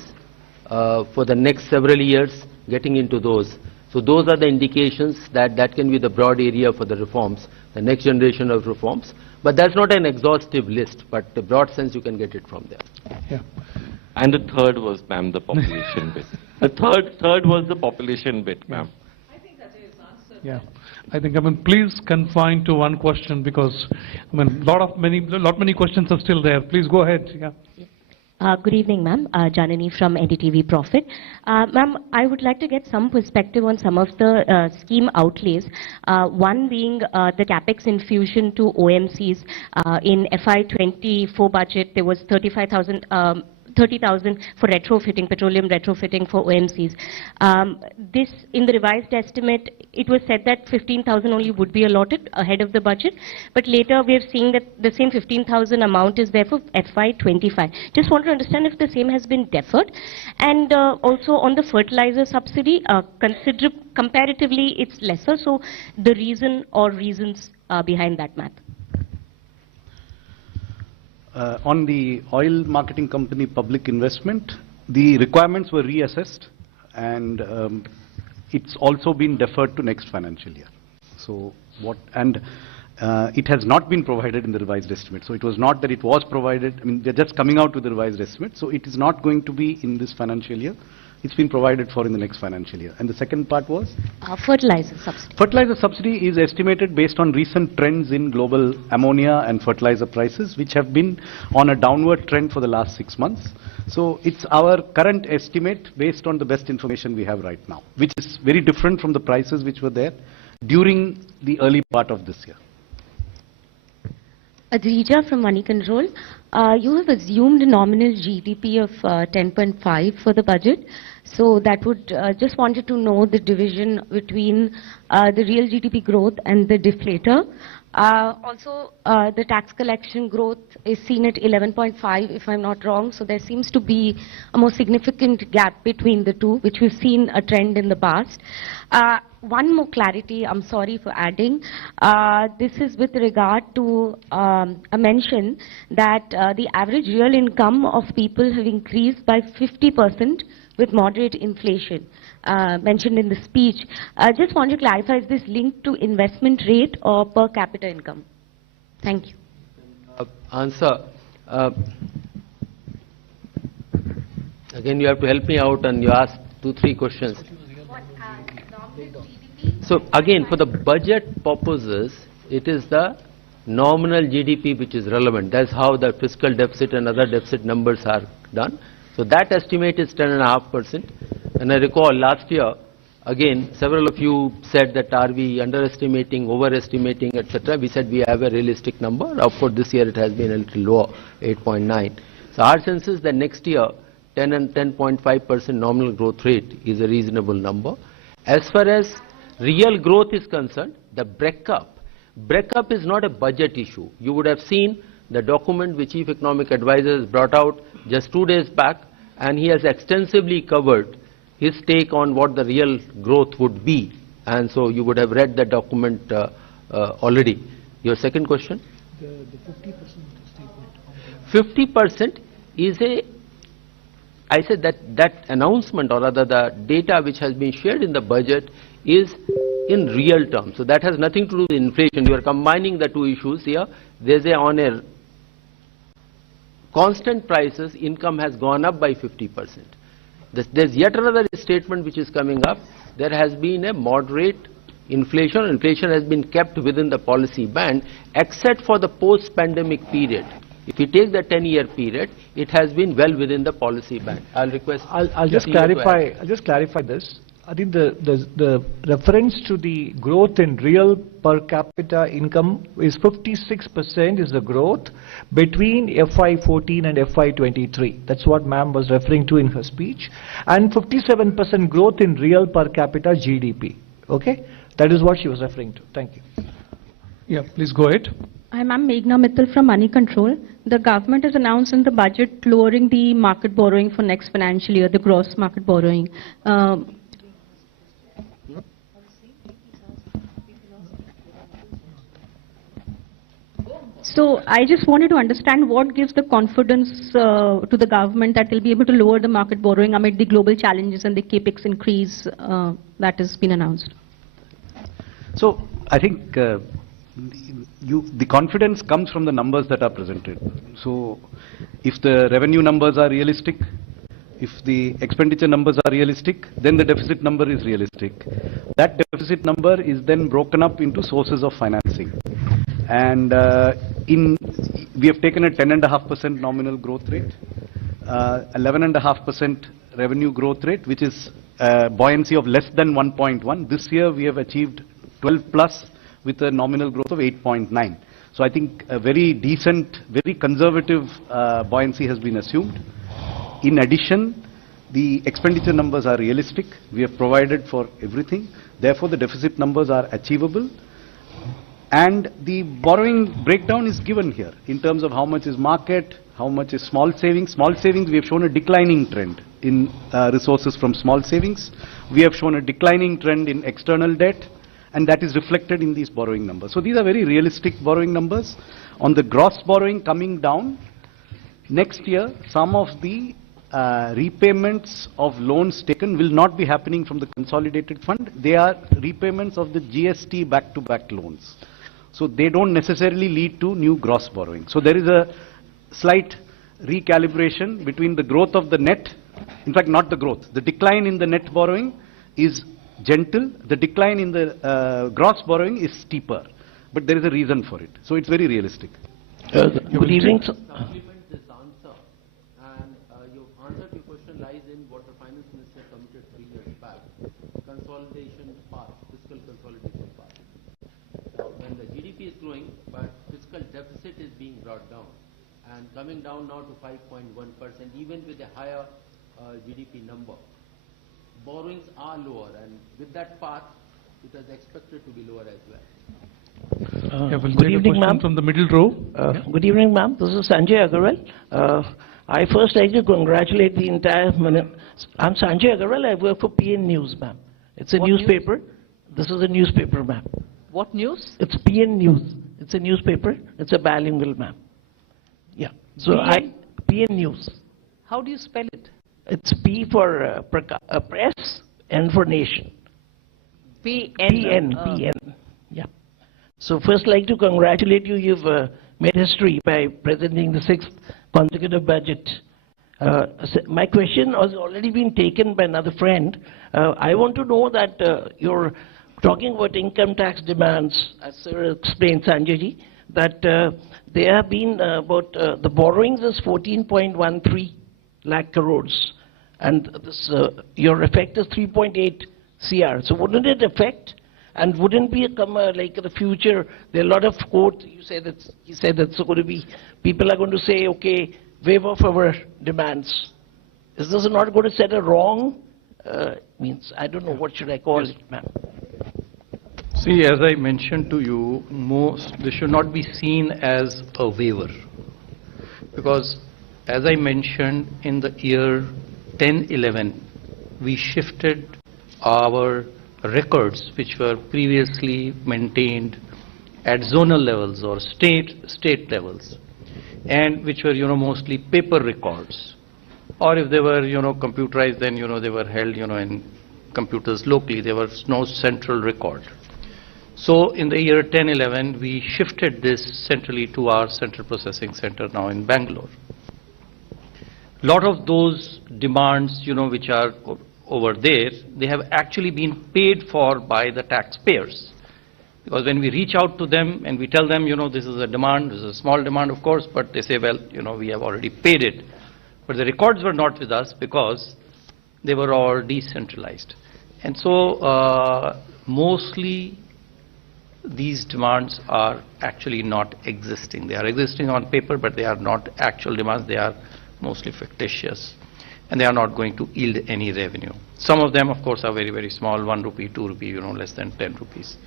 for the next several years, getting into those. So those are the indications that can be the broad area for the reforms, the next generation of reforms. But that's not an exhaustive list, but the broad sense you can get it from there. Yeah. And the third was, ma'am, the population bit. The third was the population bit, ma'am. Yeah, I think, please confine to one question, because, many questions are still there. Please go ahead. Yeah. Good evening, ma'am. Janani from NDTV Profit. Ma'am, I would like to get some perspective on some of the scheme outlays. One being the capex infusion to OMCs. In FY24 budget, there was 30,000 for retrofitting, petroleum retrofitting for OMCs. This, in the revised estimate, it was said that 15,000 only would be allotted ahead of the budget, but later we have seen that the same 15,000 amount is there for FY25. Just want to understand if the same has been deferred. And also on the fertilizer subsidy, comparatively it's lesser, so the reason or reasons behind that math. On the oil marketing company public investment, the requirements were reassessed, and it's also been deferred to next financial year. So it has not been provided in the revised estimate. So it was not that it was provided. They're just coming out with the revised estimate. So it is not going to be in this financial year. It's been provided for in the next financial year. And the second part was? Fertilizer subsidy. Fertilizer subsidy is estimated based on recent trends in global ammonia and fertilizer prices, which have been on a downward trend for the last 6 months. So it's our current estimate based on the best information we have right now, which is very different from the prices which were there during the early part of this year. Adrija from Money Control. You have assumed nominal GDP of 10.5 for the budget. So that would, just wanted to know the division between the real GDP growth and the deflator. Also, the tax collection growth is seen at 11.5, if I'm not wrong. So there seems to be a more significant gap between the two, which we've seen a trend in the past. One more clarity, I'm sorry for adding. This is with regard to a mention that the average real income of people have increased by 50% with moderate inflation mentioned in the speech. I just want to clarify, is this linked to investment rate or per capita income? Thank you. Answer. Again, you have to help me out, and you asked 2-3 questions. So again, for the budget purposes, it is the nominal GDP which is relevant. That's how the fiscal deficit and other deficit numbers are done. So that estimate is 10.5%. And I recall last year, again, several of you said that are we underestimating, overestimating, etc. We said we have a realistic number. Of course, this year it has been a little lower, 8.9. So our sense is that next year, 10 and 10.5% nominal growth rate is a reasonable number. As far as real growth is concerned, the breakup is not a budget issue. You would have seen the document which Chief Economic Advisor has brought out just 2 days back, and he has extensively covered his take on what the real growth would be. And so you would have read the document already. Your second question? The 50% 50% is a, I said that announcement, or rather the data which has been shared in the budget, is in real terms. So that has nothing to do with inflation. You are combining the two issues here. There's a, on a constant prices, income has gone up by 50%. There's yet another statement which is coming up. There has been a moderate inflation. Inflation has been kept within the policy band, except for the post-pandemic period. If you take the 10-year period, it has been well within the policy band. I'll request. I'll just clarify. I'll just clarify this. I think the reference to the growth in real per capita income is 56% is the growth between FY14 and FY23. That's what ma'am was referring to in her speech. And 57% growth in real per capita GDP. Okay? That is what she was referring to. Thank you. Yeah, please go ahead. I'm Meghna Mittal from Money Control. The government has announced in the budget lowering the market borrowing for next financial year, the gross market borrowing. So I just wanted to understand what gives the confidence to the government that they'll be able to lower the market borrowing amid the global challenges and the capex increase that has been announced. So I think the confidence comes from the numbers that are presented. So if the revenue numbers are realistic, if the expenditure numbers are realistic, then the deficit number is realistic. That deficit number is then broken up into sources of financing. And we have taken a 10.5% nominal growth rate, 11.5% revenue growth rate, which is buoyancy of less than 1.1. This year we have achieved 12 plus with a nominal growth of 8.9. So I think a very decent, very conservative buoyancy has been assumed. In addition, the expenditure numbers are realistic. We have provided for everything. Therefore, the deficit numbers are achievable. And the borrowing breakdown is given here in terms of how much is market, how much is small savings. Small savings, we have shown a declining trend in resources from small savings. We have shown a declining trend in external debt, and that is reflected in these borrowing numbers. So these are very realistic borrowing numbers. On the gross borrowing coming down, next year, some of the repayments of loans taken will not be happening from the consolidated fund. They are repayments of the GST back-to-back loans. So they don't necessarily lead to new gross borrowing. So there is a slight recalibration between the growth of the net, in fact not the growth, the decline in the net borrowing is gentle, the decline in the gross borrowing is steeper. But there is a reason for it. So it's very realistic. Good evening. Supplement this answer, and your answer to your question lies in what the Finance Minister committed 3 years back, consolidation path, fiscal consolidation path. Now, when the GDP is growing, but fiscal deficit is being brought down, and coming down now to 5.1%, even with a higher GDP number. Borrowings are lower, and with that path, it is expected to be lower as well. We'll Good take evening, a question ma'am. from the middle row. Good evening, ma'am. This is Sanjay Agarwal. I first like to congratulate the entire... I'm Sanjay Agarwal. I work for PN News, ma'am. It's a What newspaper. news? This is a newspaper, ma'am. What news? It's PN News. It's a newspaper. It's a bilingual, ma'am. Yeah. So PN? PN News. How do you spell it? It's P for press, N for nation. PN. Yeah. So first, like to congratulate you. You've made history by presenting the 6th consecutive budget. My question has already been taken by another friend. I want to know that you're talking about income tax demands, as Sir explained, Sanjay ji, that there have been about the borrowings is 14.13 lakh crores, and this your effect is 3.8 CR. So wouldn't it affect? And wouldn't be like in the future, there are a lot of quotes, he said that's going to be, people are going to say, okay, waive off our demands. Is this not going to set a wrong, means, I don't know, what should I call it, ma'am? See, as I mentioned to you, this should not be seen as a waiver. Because, as I mentioned, in the year 10-11, we shifted our records which were previously maintained at zonal levels or state levels, and which were mostly paper records, or if they were computerized, then they were held in computers locally. There was no central record. So in the year 10-11 we shifted this centrally to our central processing center now in Bangalore. Lot of those demands which are over there, they have actually been paid for by the taxpayers. Because when we reach out to them and we tell them, this is a demand, this is a small demand of course, but they say, well, we have already paid it. But the records were not with us because they were all decentralized. And so mostly these demands are actually not existing. They are existing on paper, but they are not actual demands. They are mostly fictitious, and they are not going to yield any revenue. Some of them, of course, are very, very small, 1 rupee, 2 rupee, less than 10 rupees.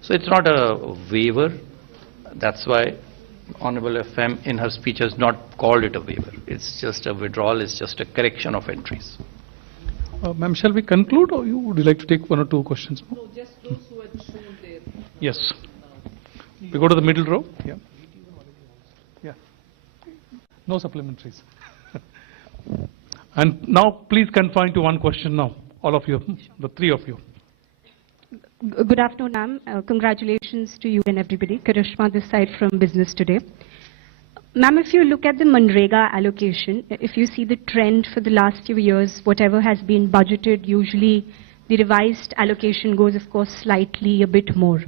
So it's not a waiver. That's why Honorable FM in her speech has not called it a waiver. It's just a withdrawal, it's just a correction of entries. Ma'am, shall we conclude, or would you like to take 1 or 2 questions more? No, just those who had shown their... Yes. We go to the middle row. Yeah. Yeah. No supplementaries. And now please confine to 1 question now, all of you, the 3 of you. Good afternoon, ma'am. Congratulations to you and everybody. Karishma this side from Business Today. Ma'am, if you look at the Manrega allocation, if you see the trend for the last few years, whatever has been budgeted, usually the revised allocation goes, of course, slightly a bit more.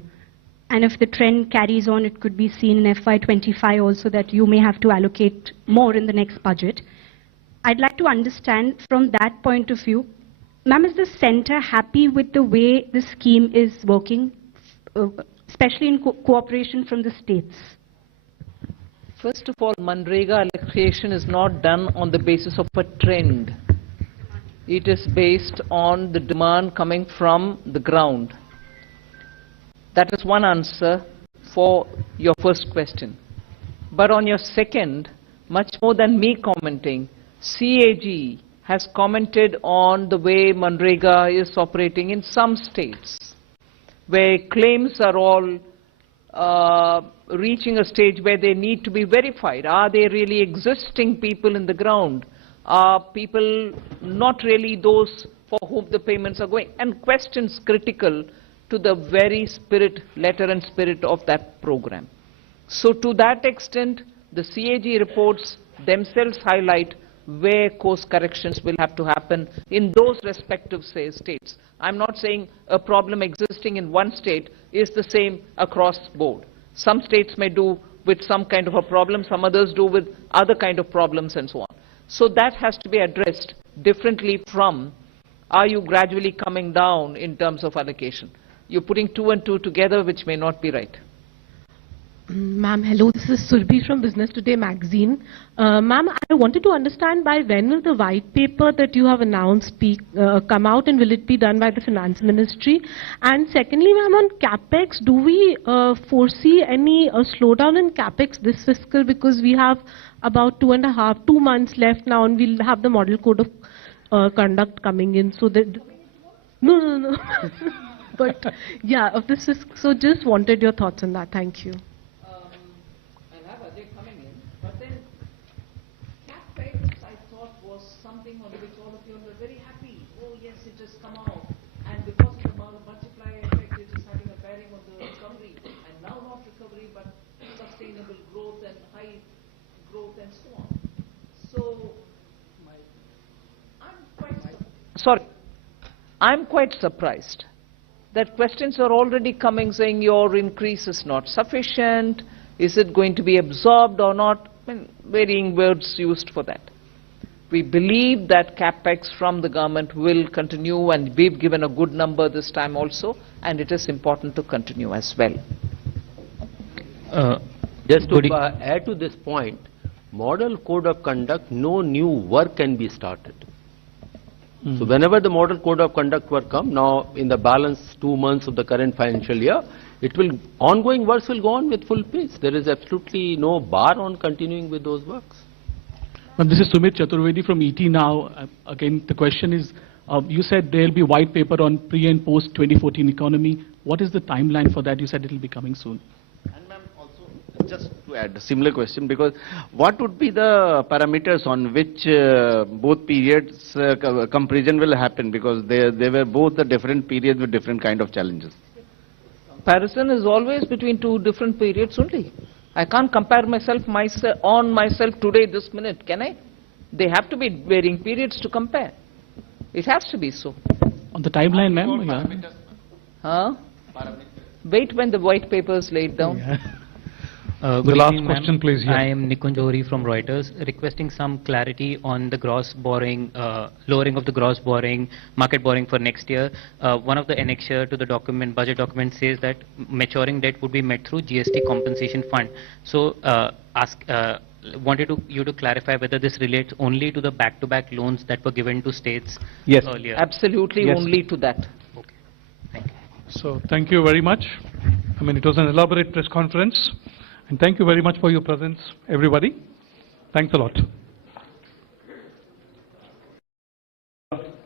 And if the trend carries on, it could be seen in FY25 also that you may have to allocate more in the next budget. I'd like to understand from that point of view, ma'am, is the centre happy with the way the scheme is working, especially in cooperation from the states? First of all, Manrega allocation is not done on the basis of a trend. It is based on the demand coming from the ground. That is one answer for your first question. But on your second, much more than me commenting, CAG has commented on the way Manrega is operating in some states, where claims are all reaching a stage where they need to be verified. Are they really existing people in the ground? Are people not really those for whom the payments are going? And questions critical to the very spirit, letter and spirit of that program. So to that extent, the CAG reports themselves highlight where course corrections will have to happen in those respective states. I'm not saying a problem existing in one state is the same across board. Some states may do with some kind of a problem, some others do with other kind of problems and so on. So that has to be addressed differently from, are you gradually coming down in terms of allocation? You're putting 2 and 2 together, which may not be right. Ma'am, hello, this is Surbhi from Business Today magazine. Ma'am, I wanted to understand by when will the white paper that you have announced come out, and will it be done by the Finance Ministry? And secondly, ma'am, on CapEx, do we foresee any slowdown in CapEx this fiscal, because we have about 2 months left now, and we'll have the model code of conduct coming in, so that... No. But yeah, of this fiscal, so just wanted your thoughts on that. Thank you. was something on which all of you were very happy. Oh yes, it has come out. And because of the multiplier effect, it is having a bearing on the recovery. And now not recovery, but sustainable growth and high growth and so on. So, I'm quite surprised that questions are already coming saying your increase is not sufficient, is it going to be absorbed or not? I mean, varying words used for that. We believe that capex from the government will continue, and we've given a good number this time also, and it is important to continue as well. Just to add to this point, model code of conduct, no new work can be started. So whenever the model code of conduct work come, now in the balance 2 months of the current financial year, ongoing works will go on with full pace. There is absolutely no bar on continuing with those works. This is Sumit Chaturvedi from ET Now. Again, the question is, you said there will be white paper on pre and post 2014 economy. What is the timeline for that? You said it will be coming soon. Just to add a similar question, because what would be the parameters on which both periods comparison will happen, because they were both the different periods with different kind of challenges. Comparison is always between two different periods only. I can't compare myself today, this minute, can I? They have to be varying periods to compare. It has to be so. On the timeline, ma'am? Yeah. Huh? Wait when the white paper is laid down. Yeah. The last question, please. I am Nikun Johri from Reuters, requesting some clarity on the gross borrowing, lowering of the gross borrowing, market borrowing for next year. One of the annexure to the document, budget document, says that maturing debt would be met through GST compensation fund. So, wanted you to clarify whether this relates only to the back-to-back loans that were given to states earlier. Absolutely, yes. Only to that. Okay, thank you. So, thank you very much. I mean, it was an elaborate press conference. And thank you very much for your presence, everybody. Thanks a lot.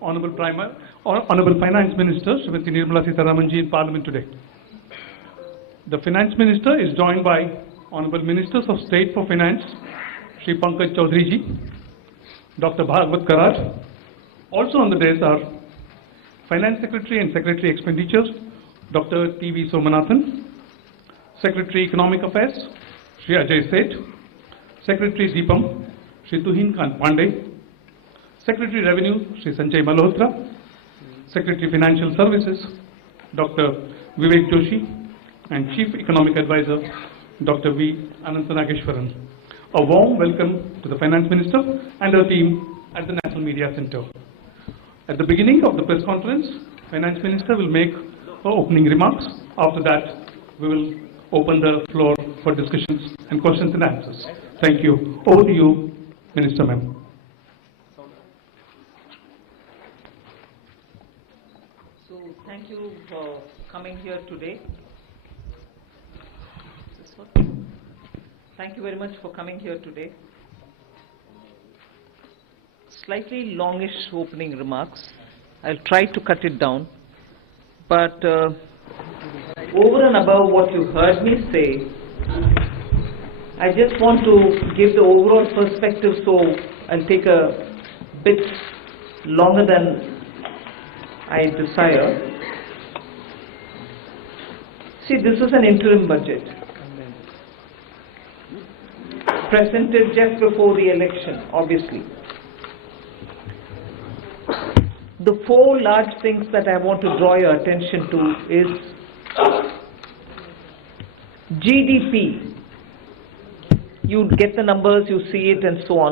Honorable Finance Minister, Srimati Nirmala Sitharaman in Parliament today. The Finance Minister is joined by Honorable Ministers of State for Finance, Shri Pankaj Chaudhary, Dr. Bhagwat Karaj. Also on the dais are Finance Secretary and Secretary Expenditures, Dr. T.V. Somanathan, Secretary Economic Affairs, Shri Ajay Seth, Secretary Deepam, Shri Tuhin Khan Pandey, Secretary Revenue, Shri Sanjay Malhotra, Secretary Financial Services, Dr. Vivek Joshi, and Chief Economic Advisor, Dr. V. Ananthanageshwaran. A warm welcome to the Finance Minister and her team at the National Media Center. At the beginning of the press conference, Finance Minister will make her opening remarks. After that, we will open the floor for discussions and questions and answers. Thank you. Over to you, Minister Ma'am. So, thank you for coming here today. Thank you very much for coming here today. Slightly longish opening remarks. I'll try to cut it down. But over and above what you heard me say, I just want to give the overall perspective, so I'll take a bit longer than I desire. See, this is an interim budget presented just before the election, obviously. The four large things that I want to draw your attention to is GDP. You get the numbers, you see it and so on.